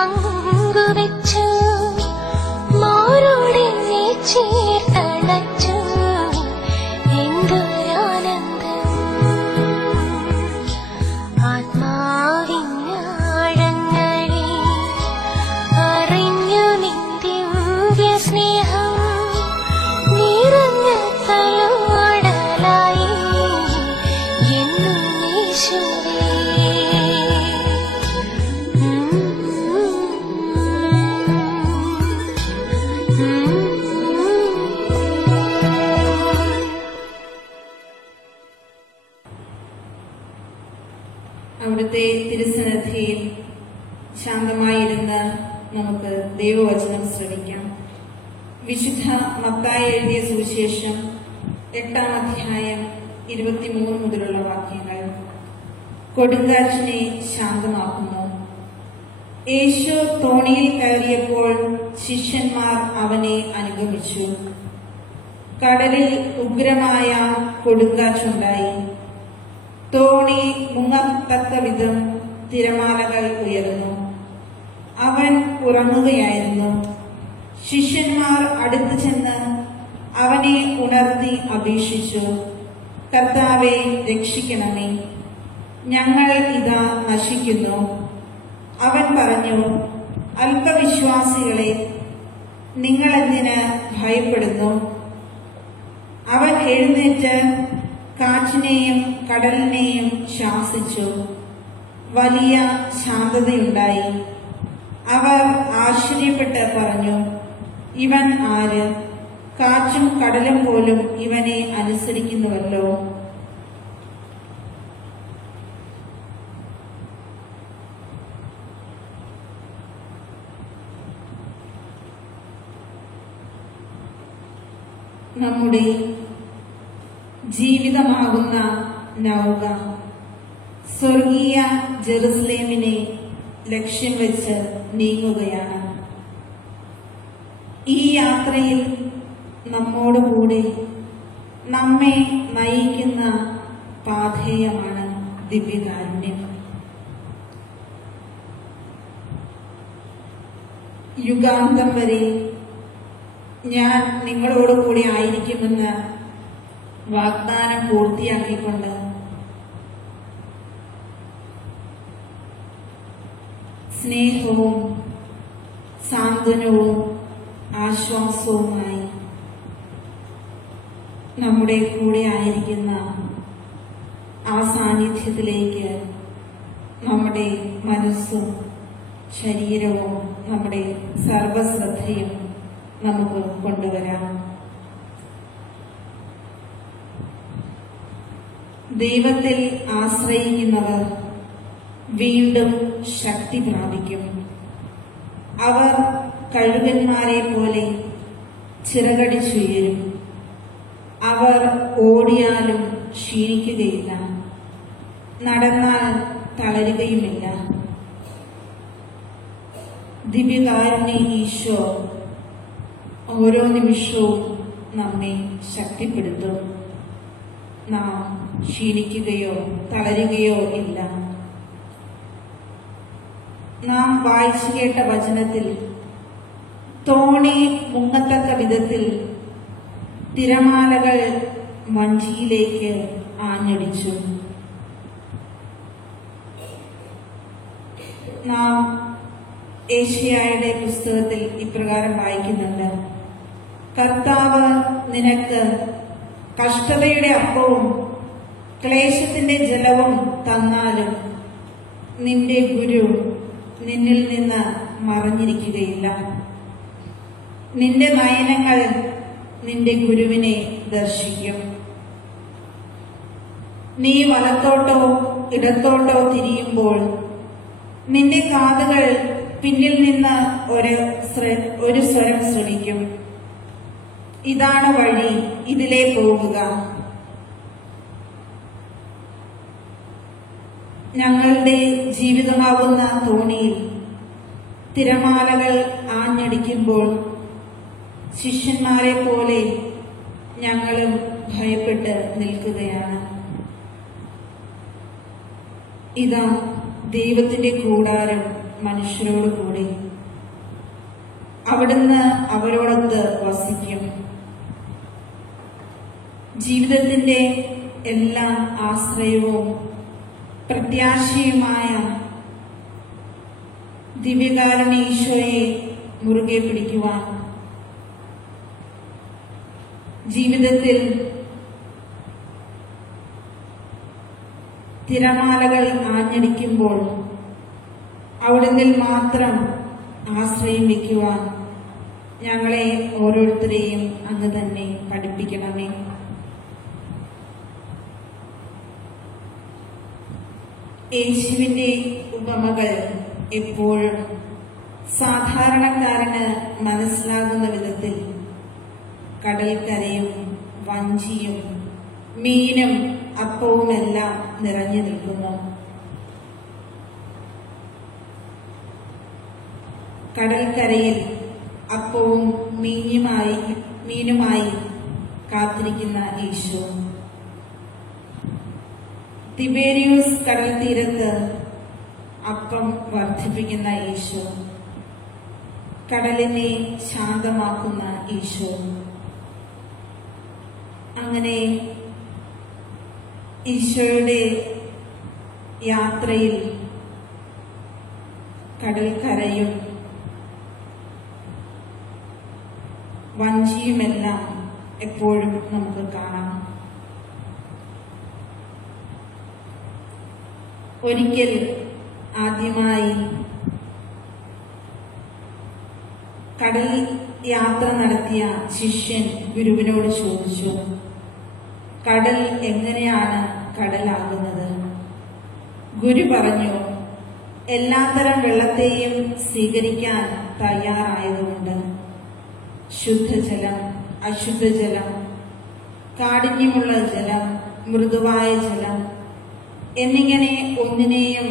പങ്കുവെച്ചു, മാറോടെന്നെ ചേർത്തണച്ചു. എന്തൊരാനന്ദം ആത്മാവിനാഴങ്ങളിൽ അറിഞ്ഞു നിൻ ദിവ്യ സ്നേഹം നിറഞ്ഞ തലോടലായി എന്നും യേശുവേ. അവിടുത്തെ തിരുസന്നിധിയിൽ ശാന്തമായിരുന്ന് നമുക്ക് ദൈവവചനം ശ്രവിക്കാം. വിശുദ്ധ മത്തായി എഴുതിയ സുവിശേഷം 8-ാം അധ്യായം 23 മുതലുള്ള വാക്യങ്ങൾ. കൊടുങ്കാറ്റിനെ ശാന്തമാക്കുന്നു. യേശു തോണിയിൽ കയറിയപ്പോൾ ശിഷ്യന്മാർ അവനെ അനുഗമിച്ചു. കടലിൽ ഉഗ്രമായ കൊടുങ്കാറ്റുണ്ടായി. തോണി മുങ്ങത്തക്ക വിധം തിരമാലകൾ ഉയർന്നു. അവൻ ഉറങ്ങുകയായിരുന്നു. ശിഷ്യന്മാർ അടുത്തു ചെന്ന് അവനെ ഉണർത്തി അപേക്ഷിച്ചു, കർത്താവെ, രക്ഷിക്കണമേ, ഞങ്ങൾ ഇതാ നശിക്കുന്നു. അവൻ പറഞ്ഞു, അല്പവിശ്വാസികളെ, നിങ്ങൾ എന്തിന് ഭയപ്പെടുന്നു? അവൻ എഴുന്നേറ്റ് കാറ്റിനെയും കടലിനെയും ശാസിച്ചു. വലിയ ശാന്തതയുണ്ടായി. അവർ ആശ്ചര്യപ്പെട്ട് പറഞ്ഞു, ഇവൻ ആര്? കാറ്റും കടലും പോലും ഇവനെ അനുസരിക്കുന്നുവല്ലോ. നമ്മുടെ ജീവിതമാകുന്ന നൗക സ്വർഗീയ ജെറുസലേമിനെ ലക്ഷ്യം വെച്ച് നീങ്ങുകയാണ്. ഈ യാത്രയിൽ നമ്മോടുകൂടെ നമ്മെ നയിക്കുന്ന പാഥേയമാണ് ദിവ്യകാരുണ്യം. യുഗാന്തം വരെ ഞാൻ നിങ്ങളോടുകൂടി ആയിരിക്കുമെന്ന് വാഗ്ദാനം പൂർത്തിയാക്കിക്കൊണ്ട് സ്നേഹവും സാന്ത്വനവും ആശ്വാസവുമായി നമ്മുടെ കൂടെ ആയിരിക്കുന്ന ആ സാന്നിധ്യത്തിലേക്ക് നമ്മുടെ മനസ്സും ശരീരവും നമ്മുടെ സർവശ്രദ്ധയും നമുക്ക് കൊണ്ടുവരാം. ദൈവത്തിൽ ആശ്രയിക്കുന്നവർ വീണ്ടും ശക്തി പ്രാപിക്കും. അവർ കഴുകന്മാരെ പോലെ ചിറകടിച്ചുയരും. അവർ ഓടിയാലും ക്ഷീണിക്കുകയില്ല, നടന്നാൽ തളരുകയുമില്ല. ദിവ്യകാരുണ്യ ഈശോ ഓരോ നിമിഷവും നമ്മെ ശക്തിപ്പെടുത്തും. നാം ക്ഷീണിക്കുകയോ തളരുകയോ ഇല്ല. നാം വായിച്ചു കേട്ട വചനത്തിൽ തോണി മുങ്ങത്തക്ക വിധത്തിൽ തിരമാലകൾ വഞ്ചിയിലേക്ക് ആഞ്ഞടിച്ചു. നാം ഏശയ്യായുടെ പുസ്തകത്തിൽ ഇപ്രകാരം വായിക്കുന്നുണ്ട്, കർത്താവ് നിനക്ക് കഷ്ടതയുടെ അപ്പവും ക്ലേശത്തിന്റെ ജലവും തന്നാലും നിന്റെ ഗുരു നിന്നിൽ നിന്ന് മറഞ്ഞിരിക്കുകയില്ല. നിന്റെ നയനങ്ങൾ നിന്റെ ഗുരുവിനെ ദർശിക്കും. നീ വലത്തോട്ടോ ഇടത്തോട്ടോ തിരിയുമ്പോൾ നിന്റെ കാതുകൾ പിന്നിൽ നിന്ന് ഒരു സ്വരം ശ്രമിക്കും, ഇതാണ് വഴി, ഇതിലേ പോകുക. ഞങ്ങളുടെ ജീവിതമാകുന്ന തോണിയിൽ തിരമാലകൾ ആഞ്ഞടിക്കുമ്പോൾ ശിഷ്യന്മാരെ പോലെ ഞങ്ങളും ഭയപ്പെട്ട് നിൽക്കുകയാണ്. ഇതാ ദൈവത്തിന്റെ കൂടാരം മനുഷ്യരോട് കൂടി. അവിടുന്ന് അവരോടൊത്ത് വസിക്കും. ജീവിതത്തിന്റെ എല്ലാ ആശ്രയവും പ്രത്യാശയുമായ ദിവ്യകാരുണ്യ ഈശോയെ മുറുകെ പിടിക്കുവാൻ, ജീവിതത്തിൽ തിരമാലകൾ ആഞ്ഞടിക്കുമ്പോൾ അവിടുന്ന് മാത്രം ആശ്രയം വയ്ക്കുവാൻ ഞങ്ങളെ ഓരോരുത്തരെയും അങ്ങ് തന്നെ പഠിപ്പിക്കണമേ. യേശുവിന്റെ ഉപമകൾ എപ്പോഴും സാധാരണക്കാരന് മനസ്സിലാകുന്ന വിധത്തിൽ കടൽക്കരയും വഞ്ചിയും മീനും അപ്പവുമെല്ലാം നിറഞ്ഞു നിൽക്കുന്നു. കടൽക്കരയിൽ അപ്പവും മീനുമായി കാത്തിരിക്കുന്ന യേശു, തിബേരിയൂസ് കടൽ തീരത്ത് അപ്പം വർദ്ധിപ്പിക്കുന്ന യേശു, കടലിനെ ശാന്തമാക്കുന്ന യേശു. അങ്ങനെ ഈശോയുടെ യാത്രയിൽ കടൽക്കരയും വഞ്ചിയുമെല്ലാം എപ്പോഴും നമുക്ക് കാണാം. ഒരിക്കൽ ആദ്യമായി കടൽ യാത്ര നടത്തിയ ശിഷ്യൻ ഗുരുവിനോട് ചോദിച്ചു, കടൽ എങ്ങനെയാണ് കടലാകുന്നത്? ഗുരു പറഞ്ഞു, എല്ലാത്തരം വെള്ളത്തെയും സ്വീകരിക്കാൻ തയ്യാറായതുകൊണ്ട്. ശുദ്ധജലം, അശുദ്ധജലം, കാഠിന്യമുള്ള ജലം, മൃദുവായ ജലം എന്നിങ്ങനെ ഒന്നിനെയും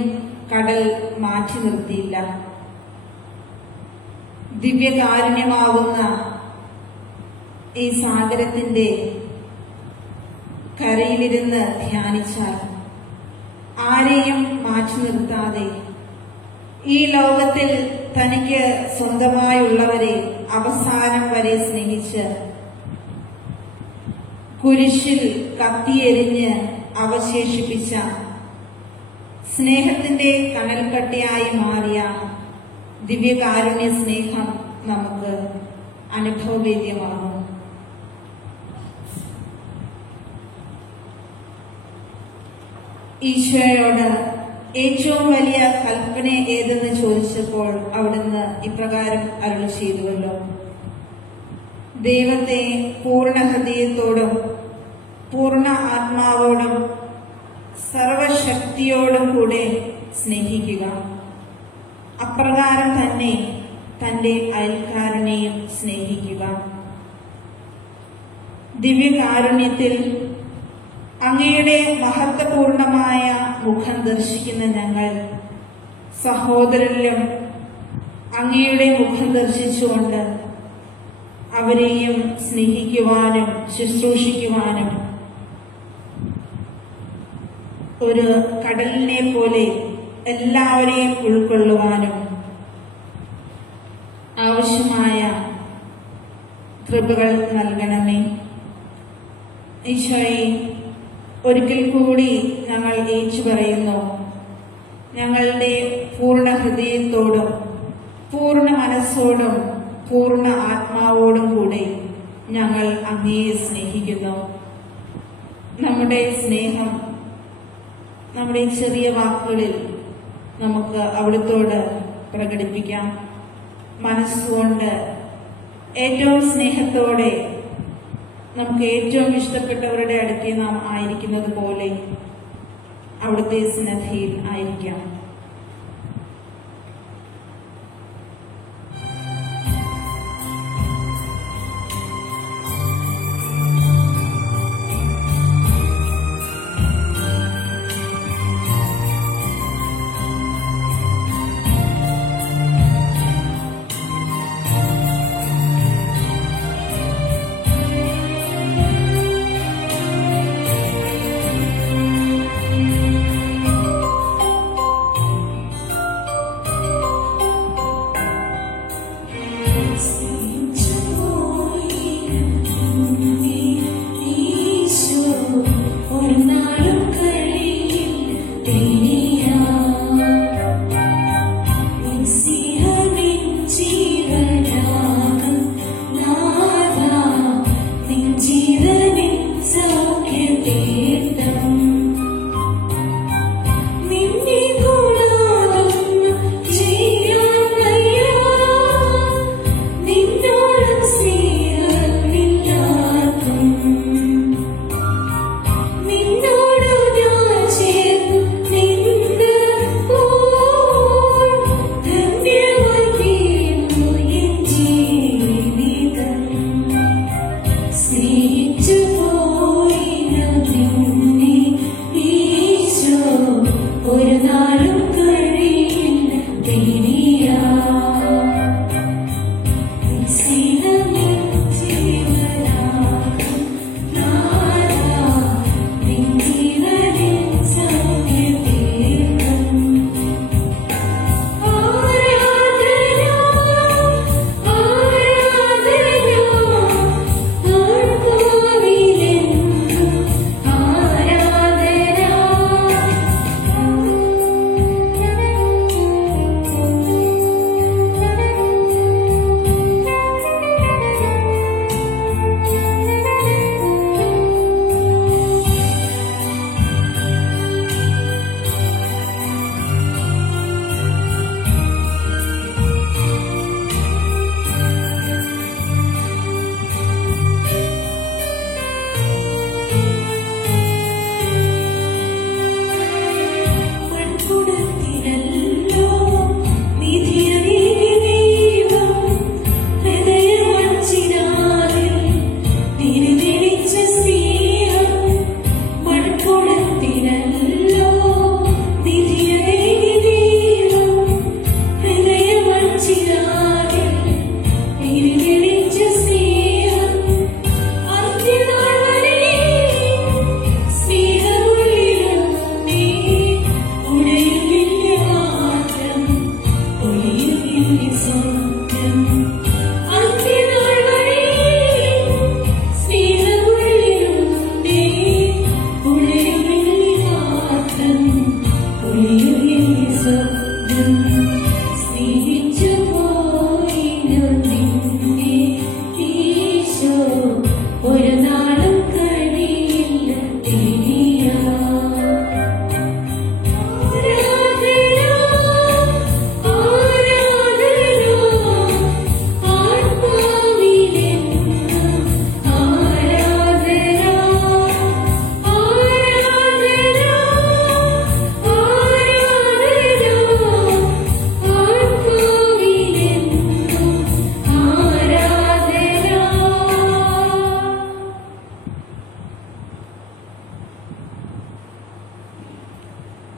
കടൽ മാറ്റി നിർത്തിയില്ല. ദിവ്യകാരുണ്യമാവുന്ന ഈ സാഗരത്തിന്റെ കരയിലിരുന്ന് ധ്യാനിച്ചാൽ ആരെയും മാറ്റി നിർത്താതെ ഈ ലോകത്തിൽ തനിക്ക് സ്വന്തമായുള്ളവരെ അവസാനം വരെ സ്നേഹിച്ച് കുരിശിൽ കത്തിയെരിഞ്ഞ് അവശേഷിപ്പിച്ച സ്നേഹത്തിന്റെ കനൽക്കട്ടയായി മാറിയ ദിവ്യകാരുണ്യ സ്നേഹം നമുക്ക് അനുഭവവേദ്യമാകും. ഈശോയോട് ഏറ്റവും വലിയ കൽപ്പന ഏതെന്ന് ചോദിച്ചപ്പോൾ അവിടുന്ന് ഇപ്രകാരം അരുളി ചെയ്തുവല്ലോ, ദൈവത്തെ പൂർണ്ണ ഹൃദയത്തോടും പൂർണ്ണ ആത്മാവോടും സർവശക്തിയോടും കൂടെ സ്നേഹിക്കുക. അപ്രകാരം തന്നെ തന്റെ അയൽക്കാരനെയും സ്നേഹിക്കുക. ദിവ്യകാരുണ്യത്തിൽ അങ്ങയുടെ മഹത്വപൂർണമായ മുഖം ദർശിക്കുന്ന ഞങ്ങൾ സഹോദരരിലും അങ്ങയുടെ മുഖം ദർശിച്ചുകൊണ്ട് അവരെയും സ്നേഹിക്കുവാനും ശുശ്രൂഷിക്കുവാനും ഒരു കടലിനെ പോലെ എല്ലാവരെയും ഉൾക്കൊള്ളുവാനും ആവശ്യമായ കൃപകൾ നൽകണമേ. ഈശോയെ, ഒരിക്കൽ കൂടി ഞങ്ങൾ ഏറ്റുപറയുന്നു, ഞങ്ങളുടെ പൂർണ്ണ ഹൃദയത്തോടും പൂർണ്ണ മനസ്സോടും പൂർണ്ണ ആത്മാവോടും കൂടെ ഞങ്ങൾ അങ്ങയെ സ്നേഹിക്കുന്നു. നമ്മുടെ സ്നേഹം നമ്മുടെ ചെറിയ വാക്കുകളിൽ നമുക്ക് അവിടുത്തോട് പ്രകടിപ്പിക്കാം. മനസ്സുകൊണ്ട് ഏറ്റവും സ്നേഹത്തോടെ നമുക്ക് ഏറ്റവും ഇഷ്ടപ്പെട്ടവരുടെ അടുത്ത് നാം ആയിരിക്കുന്നത് പോലെ അവിടുത്തെ സന്നിധിയിൽ ആയിരിക്കാം.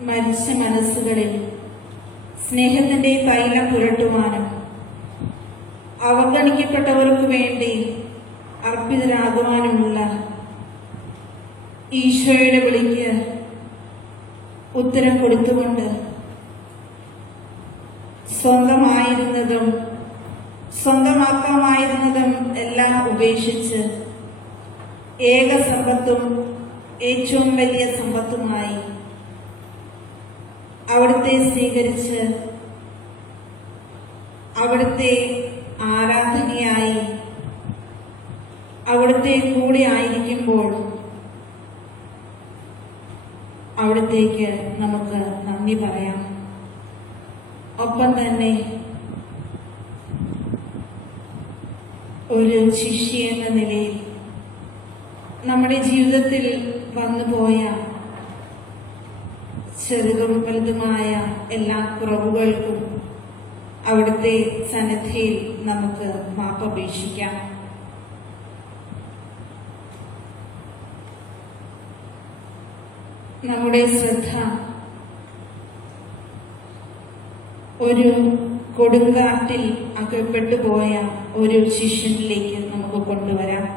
മരിച്ച മനസ്സുകളിൽ സ്നേഹത്തിന്റെ തൈലം പുരട്ടുവാനും അവഗണിക്കപ്പെട്ടവർക്ക് വേണ്ടി അർപ്പിതരാകുവാനുമുള്ള ഈശോയുടെ വിളിക്ക് ഉത്തരം കൊടുത്തുകൊണ്ട് സ്വന്തമായിരുന്നതും സ്വന്തമാക്കാമായിരുന്നതും എല്ലാം ഉപേക്ഷിച്ച് ഏക സമ്പത്തും ഏറ്റവും വലിയ സമ്പത്തുമായി അവിടുത്തെ സ്വീകരിച്ച് അവിടുത്തെ ആരാധനയായി അവിടുത്തെ കൂടെ ആയിരിക്കുമ്പോൾ അവിടത്തേക്ക് നമുക്ക് നന്ദി പറയാം. ഒപ്പം തന്നെ ഒരു ശിഷ്യ എന്ന നിലയിൽ നമ്മുടെ ജീവിതത്തിൽ വന്നുപോയ ചെറുതും വലുതുമായ എല്ലാ കുറവുകൾക്കും അവിടുത്തെ സന്നിധിയിൽ നമുക്ക് മാപ്പപേക്ഷിക്കാം. നമ്മുടെ ശ്രദ്ധ ഒരു കൊടുങ്കാറ്റിൽ അകപ്പെട്ടുപോയ ഒരു ശിഷ്യനിലേക്ക് നമുക്ക് കൊണ്ടുവരാം.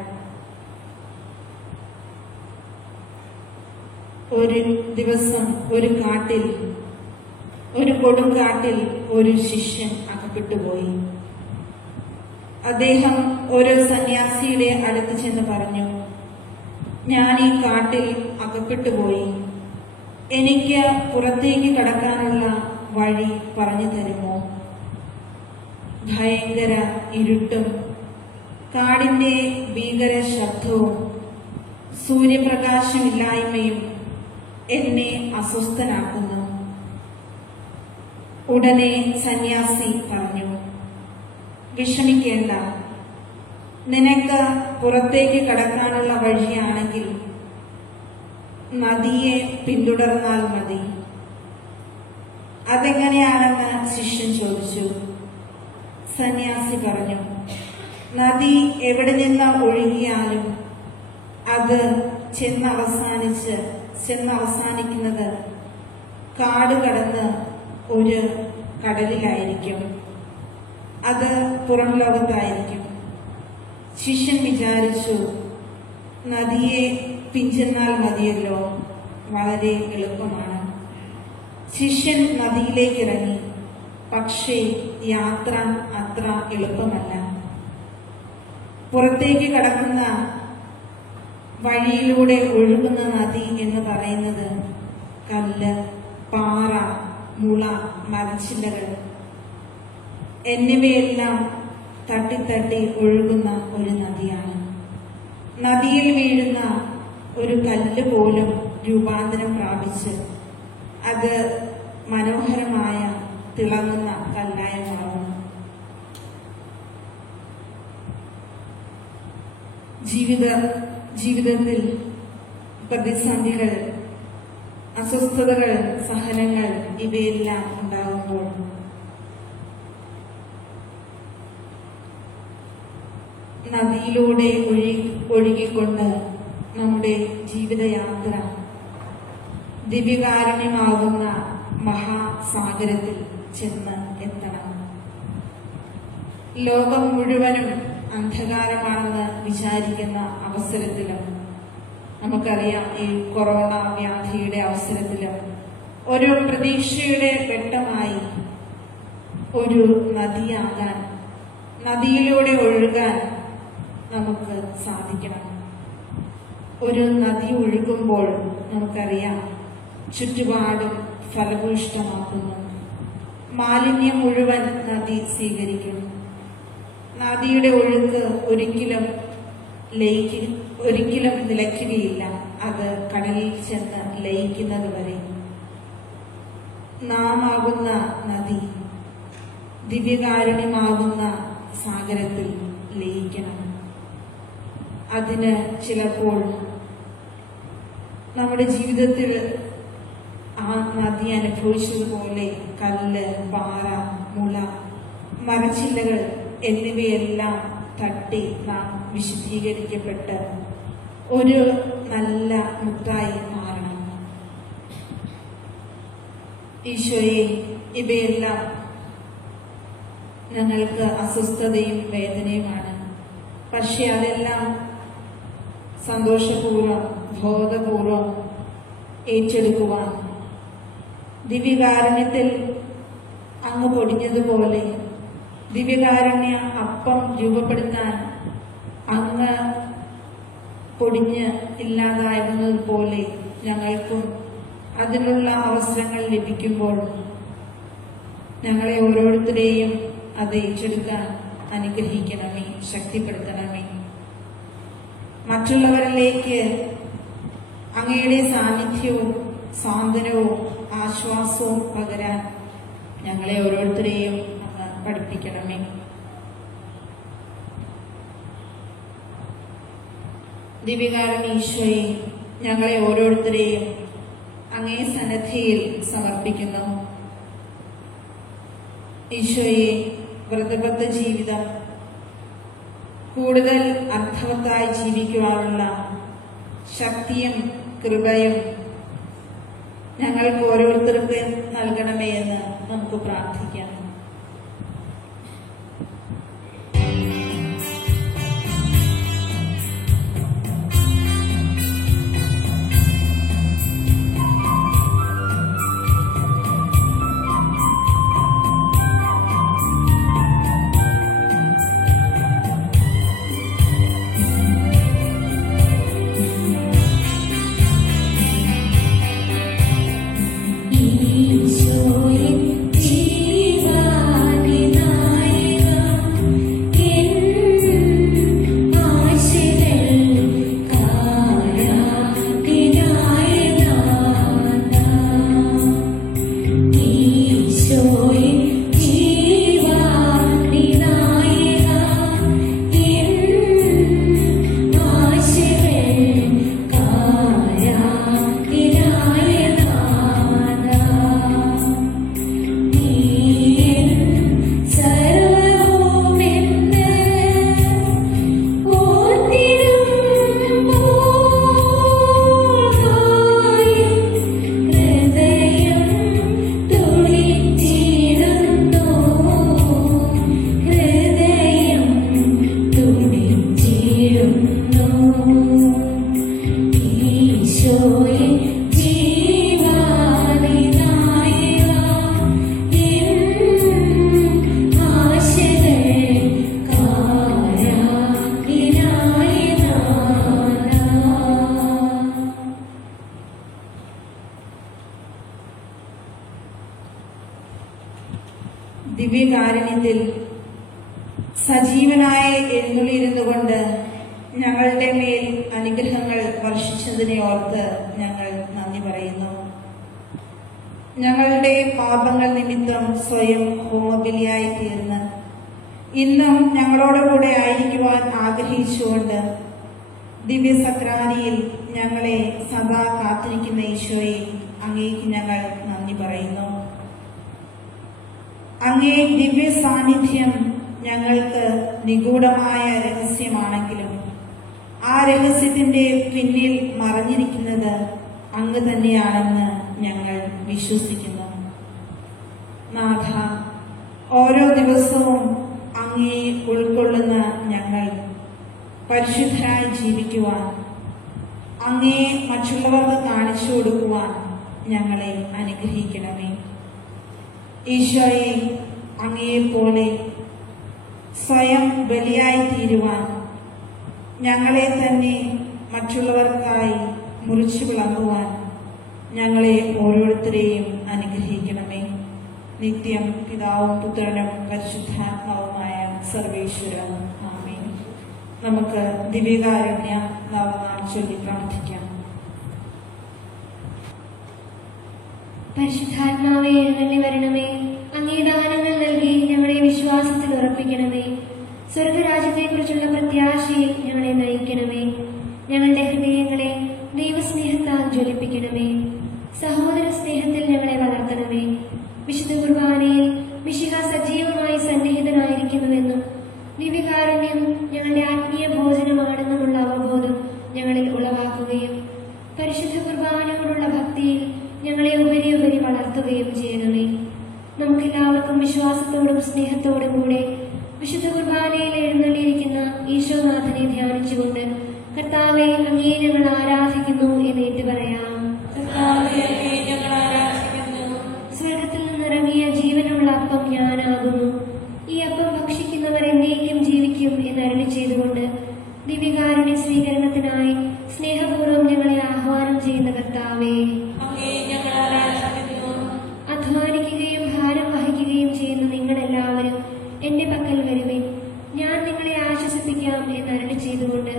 ഒരു ദിവസം ഒരു കാട്ടിൽ, ഒരു കൊടുങ്കാട്ടിൽ ഒരു ശിഷ്യൻ അകപ്പെട്ടുപോയി. അദ്ദേഹം ഒരു സന്യാസിയുടെ അടുത്ത് ചെന്ന് പറഞ്ഞു, ഞാൻ ഈ കാട്ടിൽ അകപ്പെട്ടുപോയി. എനിക്ക് പുറത്തേക്ക് കടക്കാനുള്ള വഴി പറഞ്ഞു തരുമോ? ഭയങ്കര ഇരുട്ടും കാടിന്റെ ഭീകര ശബ്ദവും സൂര്യപ്രകാശമില്ലായ്മയും എന്നെ അസ്വസ്ഥനാക്കുന്നു. ഉടനെ സന്യാസി പറഞ്ഞു, വിഷമിക്കേണ്ട, നിനക്ക് പുറത്തേക്ക് കടക്കാനുള്ള വഴിയാണെങ്കിൽ നദിയെ പിന്തുടർന്നാൽ മതി. അതെങ്ങനെയാണെന്ന് ശിഷ്യൻ ചോദിച്ചു. സന്യാസി പറഞ്ഞു, നദി എവിടെ നിന്ന് ഒഴുകിയാലും അത് ചെന്നവസാനിക്കുന്നത് കാട് കടന്ന് ഒരു കടലിലായിരിക്കും. അത് പുറം ലോകത്തായിരിക്കും. ശിഷ്യൻ വിചാരിച്ചു, നദിയെ പിഞ്ചെന്നാൽ മതിയല്ലോ, വളരെ എളുപ്പമാണ്. ശിഷ്യൻ നദിയിലേക്ക് ഇറങ്ങി. പക്ഷേ യാത്ര അത്ര എളുപ്പമല്ല. പുറത്തേക്ക് കടക്കുന്ന വഴിയിലൂടെ ഒഴുകുന്ന നദി എന്ന് പറയുന്നത് കല്ല്, പാറ, മുള, മരച്ചില്ലകൾ എന്നിവയെല്ലാം തട്ടിത്തട്ടി ഒഴുകുന്ന ഒരു നദിയാണ്. നദിയിൽ വീഴുന്ന ഒരു കല്ല് പോലും രൂപാന്തരം പ്രാപിച്ച് അത് മനോഹരമായ തിളങ്ങുന്ന കല്ലായി മാറുന്നു. ജീവിതത്തിൽ പ്രതിസന്ധികൾ, അസ്വസ്ഥതകൾ, സഹനങ്ങൾ ഇവയെല്ലാം ഉണ്ടാകുമ്പോൾ നദിയിലൂടെ ഒഴുകിക്കൊണ്ട് നമ്മുടെ ജീവിതയാത്ര ദിവ്യകാരുണ്യമാകുന്ന മഹാസാഗരത്തിൽ ചെന്ന് എത്തണം. ലോകം മുഴുവനും അന്ധകാരമാണെന്ന് വിചാരിക്കുന്ന അവസരത്തിലും, നമുക്കറിയാം ഈ കൊറോണ വ്യാധിയുടെ അവസരത്തിലും ഒരു പ്രതീക്ഷയുടെ വെട്ടമായി ഒരു നദിയാകാൻ, നദിയിലൂടെ ഒഴുകാൻ നമുക്ക് സാധിക്കണം. ഒരു നദി ഒഴുകുമ്പോൾ നമുക്കറിയാം ചുറ്റുപാടും ഫലഭൂയിഷ്ടമാക്കുന്നു. മാലിന്യം മുഴുവൻ നദി സ്വീകരിക്കും. നദിയുടെ ഒഴുക്ക് ഒരിക്കലും നിലയ്ക്കുകയില്ല. അത് കടലിൽ ചെന്ന് ലയിക്കുന്നത് വരെ. നാം ആകുന്ന നദി ദിവ്യകാരുണ്യമാകുന്ന സാഗരത്തിൽ ലയിക്കണം. അതിന് ചിലപ്പോൾ നമ്മുടെ ജീവിതത്തിൽ ആ നദി അനുഭവിച്ചതുപോലെ കല്ല്, പാറ, മുള, മരച്ചില്ലകൾ എന്നിവയെല്ലാം തട്ടി നാം വിശുദ്ധീകരിക്കപ്പെട്ട് ഒരു നല്ല മുത്തായി മാറണം. ഈശോയെ, ഇവയെല്ലാം ഞങ്ങൾക്ക് അസ്വസ്ഥതയും വേദനയുമാണ്. പക്ഷെ അതെല്ലാം സന്തോഷപൂർവ്വം, ബോധപൂർവം ഏറ്റെടുക്കുവാൻ, ദിവ്യകാരുണ്യത്തിൽ അങ്ങ് പൊടിഞ്ഞതുപോലെ ദിവ്യകാരുണ്യ അപ്പം രൂപപ്പെടുത്താൻ അങ്ങ് പൊടിഞ്ഞ് ഇല്ലാതായിരുന്നതുപോലെ ഞങ്ങൾക്കും അതിനുള്ള അവസരങ്ങൾ ലഭിക്കുമ്പോൾ ഞങ്ങളെ ഓരോരുത്തരെയും അത് ഏറ്റെടുക്കാൻ അനുഗ്രഹിക്കണമേ, ശക്തിപ്പെടുത്തണമേ. മറ്റുള്ളവരിലേക്ക് അങ്ങയുടെ സാന്നിധ്യവും സാന്ത്വനവും ആശ്വാസവും പകരാൻ ഞങ്ങളെ ഓരോരുത്തരെയും അങ്ങ് പഠിപ്പിക്കണമേ. ദിവ്യകാരുണ്യ ഈശോയെ, ഞങ്ങളെ ഓരോരുത്തരെയും അങ്ങേ സന്നിധിയിൽ സമർപ്പിക്കുന്നു. ഈശോയെ, വ്രതബദ്ധ ജീവിതം കൂടുതൽ അർത്ഥവത്തായി ജീവിക്കുവാനുള്ള ശക്തിയും കൃപയും ഞങ്ങൾക്ക് ഓരോരുത്തർക്കും നൽകണമേ എന്ന് നമുക്ക് പ്രാർത്ഥിക്കാം. ദിവ്യകാരുണ്യത്തിൽ സജീവനായി എഴുന്നള്ളിയിരുന്നു കൊണ്ട് ഞങ്ങളുടെ മേൽ അനുഗ്രഹങ്ങൾ വർഷിച്ചതിനെ ഓർത്ത് ഞങ്ങൾ നന്ദി പറയുന്നു. ഞങ്ങളുടെ പാപങ്ങൾ നിമിത്തം സ്വയം ഹോമബലിയായി തീർന്ന് ഇന്നും ഞങ്ങളോടുകൂടെ ആയിരിക്കുവാൻ ആഗ്രഹിച്ചുകൊണ്ട് ദിവ്യസക്രാരിയിൽ ഞങ്ങളെ സദാ കാത്തിരിക്കുന്ന ഈശോയെ അങ്ങേക്ക് ഞങ്ങൾ നന്ദി പറയുന്നു. അങ്ങേ ദിവ്യ സാന്നിധ്യം ഞങ്ങൾക്ക് നിഗൂഢമായ രഹസ്യമാണെങ്കിലും ആ രഹസ്യത്തിന്റെ പിന്നിൽ മറഞ്ഞിരിക്കുന്നത് അങ്ങ് തന്നെയാണെന്ന് ഞങ്ങൾ വിശ്വസിക്കുന്നു. നാഥ, ഓരോ ദിവസവും അങ്ങേ ഉൾക്കൊള്ളുന്ന ഞങ്ങൾ പരിശുദ്ധരായി ജീവിക്കുവാൻ, അങ്ങേ മറ്റുള്ളവർക്ക് കാണിച്ചു കൊടുക്കുവാൻ ഞങ്ങളെ അനുഗ്രഹിക്കണമേ. ഈശോയെ, അങ്ങയെപ്പോലെ സ്വയം ബലിയായി തീരുവാൻ ഞങ്ങളെ തന്നെ മറ്റുള്ളവർക്കായി മുറിച്ചു വിളമ്പുവാൻ ഞങ്ങളെ ഓരോരുത്തരെയും അനുഗ്രഹിക്കണമേ. നിത്യം പിതാവും പുത്രനും പരിശുദ്ധാത്മാവുമായ സർവേശ്വരൻ. ആമേൻ. നമുക്ക് ദിവ്യകാരുണ്യ നവനാൾ ചൊല്ലി പ്രാർത്ഥിക്കാം. പരിശുദ്ധാത്മാവേ, എഴുന്നള്ളി വരണമേ. അങ്ങേ ദാനങ്ങൾ നൽകി ഞങ്ങളെ വിശ്വാസത്തിൽ ഉറപ്പിക്കണമേ. സ്വർഗരാജ്യത്തെക്കുറിച്ചുള്ള പ്രത്യാശയിൽ ഞങ്ങളെ നയിക്കണമേ. ഞങ്ങളുടെ ഹൃദയങ്ങളെ ദൈവസ്നേഹത്താൽ ജ്വലിപ്പിക്കണമേ. സഹോദര സ്നേഹത്തിൽ ഞങ്ങളെ വളർത്തണമേ. വിശുദ്ധ കുർബാനയിൽ മിശിഹ സജീവമായി സന്നിഹിതനായിരിക്കുന്നുവെന്നും ദിവ്യകാരുണ്യം ഞങ്ങളുടെ ആത്മീയ ഭോജനമാണെന്നുമുള്ള അവബോധം ഞങ്ങളിൽ ഉളവാക്കുകയും പരിശുദ്ധ കുർബാനയോടുള്ള ഭക്തിയിൽ ഞങ്ങളെ ഉപരി വളർത്തുകയും ചെയ്യണമേ. നമുക്കെല്ലാവർക്കും വിശ്വാസത്തോടും സ്നേഹത്തോടും കൂടെ വിശുദ്ധ കുർബാനയിൽ എഴുന്നള്ളിയിരിക്കുന്ന ഈശോനാഥനെ ധ്യാനിച്ചുകൊണ്ട് കർത്താവെ, അങ്ങേ ഞങ്ങൾ ആരാധിക്കുന്നു എന്നേറ്റ് പറയാം. സ്വർഗത്തിൽ നിന്നിറങ്ങിയ ജീവനുള്ള അപ്പം ഞാനാകുന്നു. ഈ അപ്പം ഭക്ഷിക്കുന്നവർ എന്നേക്കും ജീവിക്കും എന്നരുളി ചെയ്തുകൊണ്ട് ദിവ്യകാരുണ്യ സ്വീകരണത്തിനായി സ്നേഹപൂർവ്വം ഞങ്ങളെ ആഹ്വാനം ചെയ്യുന്ന കർത്താവേ, അധ്വാനിക്കുകയും ഭാരം വഹിക്കുകയും ചെയ്യുന്ന നിങ്ങളെല്ലാവരും എന്റെ പക്കൽ വരുവിൻ, ഞാൻ നിങ്ങളെ ആശ്വസിപ്പിക്കാം എന്നരുളി ചെയ്തുകൊണ്ട്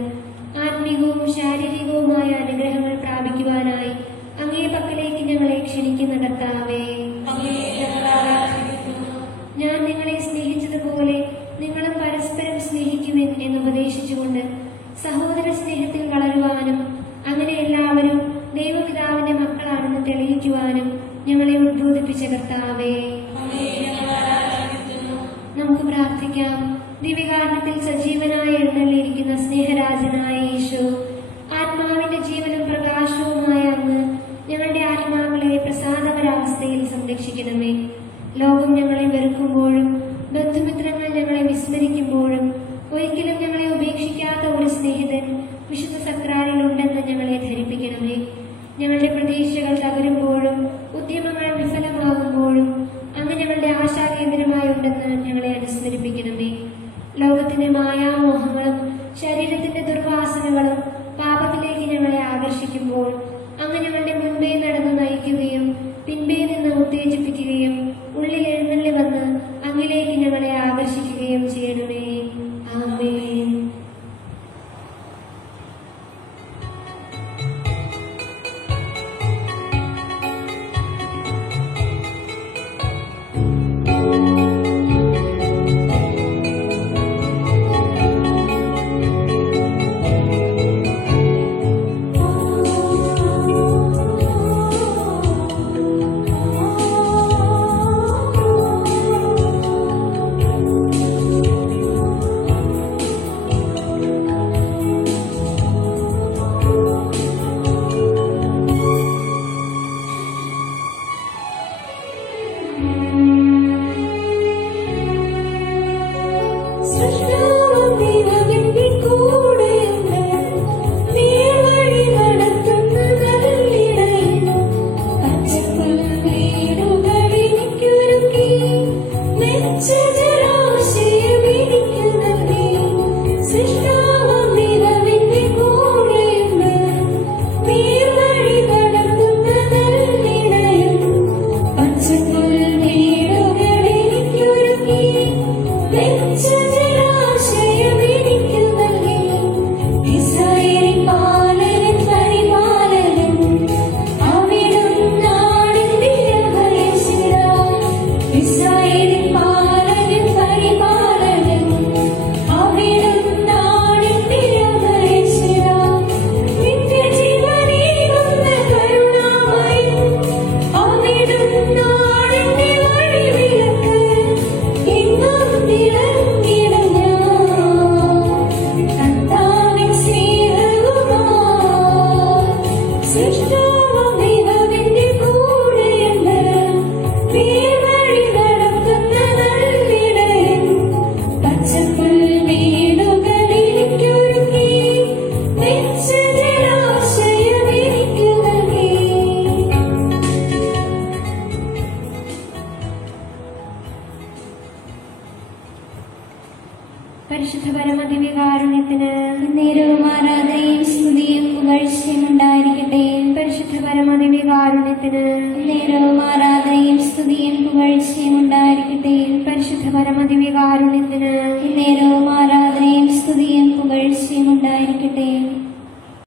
ആത്മീകവും ശാരീരികവുമായ അനുഗ്രഹങ്ങൾ പ്രാപിക്കുവാനായി അങ്ങേ പക്കലേക്ക് ഞങ്ങളെ ക്ഷണിക്കുന്ന കർത്താവേ, ഞാൻ നിങ്ങളെ സ്നേഹിച്ചതുപോലെ നിങ്ങളും പരസ്പരം സ്നേഹിക്കുവിൻ എന്നുപദേശിച്ചുകൊണ്ട് സഹോദര സ്നേഹത്തിൽ വളരുവാനും അങ്ങനെ എല്ലാവരും ദൈവപിതാവിന്റെ മക്കളാണെന്ന് തെളിയിക്കുവാനും ഞങ്ങളെ ഉദ്ബോധിപ്പിച്ച കർത്താവേ, നമുക്ക് പ്രാർത്ഥിക്കാം. ദിവ്യകാരുണ്യത്തിൽ സജീവനായി എഴുന്നള്ളിയിരിക്കുന്ന സ്നേഹരാജനായ യേശു, ആത്മാവിന്റെ ജീവനും പ്രകാശവുമായ അങ്ങ് ഞങ്ങളുടെ ആത്മാക്കളെ പ്രസാദകരാവസ്ഥയിൽ സംരക്ഷിക്കണമേ. ലോകം ഞങ്ങളെ വെറുക്കുമ്പോഴും ബന്ധുമിത്രങ്ങൾ ഞങ്ങളെ വിസ്മരിക്കുമ്പോഴും ഒരിക്കലും ഞങ്ങളെ ഉപേക്ഷിക്കാത്ത ഒരു സ്നേഹിതൻ വിശുദ്ധ സക്രാരിലുണ്ടെന്ന് ഞങ്ങളെ ധരിപ്പിക്കണമേ. ഞങ്ങളുടെ പ്രതീക്ഷകൾ തകരുമ്പോഴും ഉദ്യമങ്ങൾ വിഫലമാകുമ്പോഴും അങ്ങ് ഞങ്ങളുടെ ആശാകേന്ദ്രമായി ഉണ്ടെന്ന് ഞങ്ങളെ അനുസ്മരിപ്പിക്കണമേ. ലോകത്തിന്റെ മായാമോഹങ്ങളും ശരീരത്തിന്റെ ദുർവാസനകളും പാപത്തിലേക്ക് ഞങ്ങളെ ആകർഷിക്കുമ്പോൾ അങ്ങ് ഞങ്ങളുടെ മുൻപേ നടന്ന് നയിക്കുകയും പിൻപേ നിന്ന് ഉത്തേജിപ്പിക്കുകയും ഉള്ളിൽ എഴുന്നള്ളി വന്ന് അങ്ങിലേക്ക് ഞങ്ങളെ ആകർഷിക്കുകയും ചെയ്യണമേ. ആമേൻ. പച്ചപ്പുൽ വീടുകളിൽ പരമദിവ്യകാരുണ്യത്തിന് നേരവും ആരാധനയും സ്തുതിയും പുകഴ്ചയും ഉണ്ടായിരിക്കട്ടെ. പരിശുദ്ധ പരമദിവ്യകാരുണ്യത്തിന് നേരവും ആരാധനയും സ്തുതിയും പുകഴ്ചയും ഉണ്ടായിരിക്കട്ടെ. പരിശുദ്ധ പരമദിവ്യകാരുണ്യത്തിന്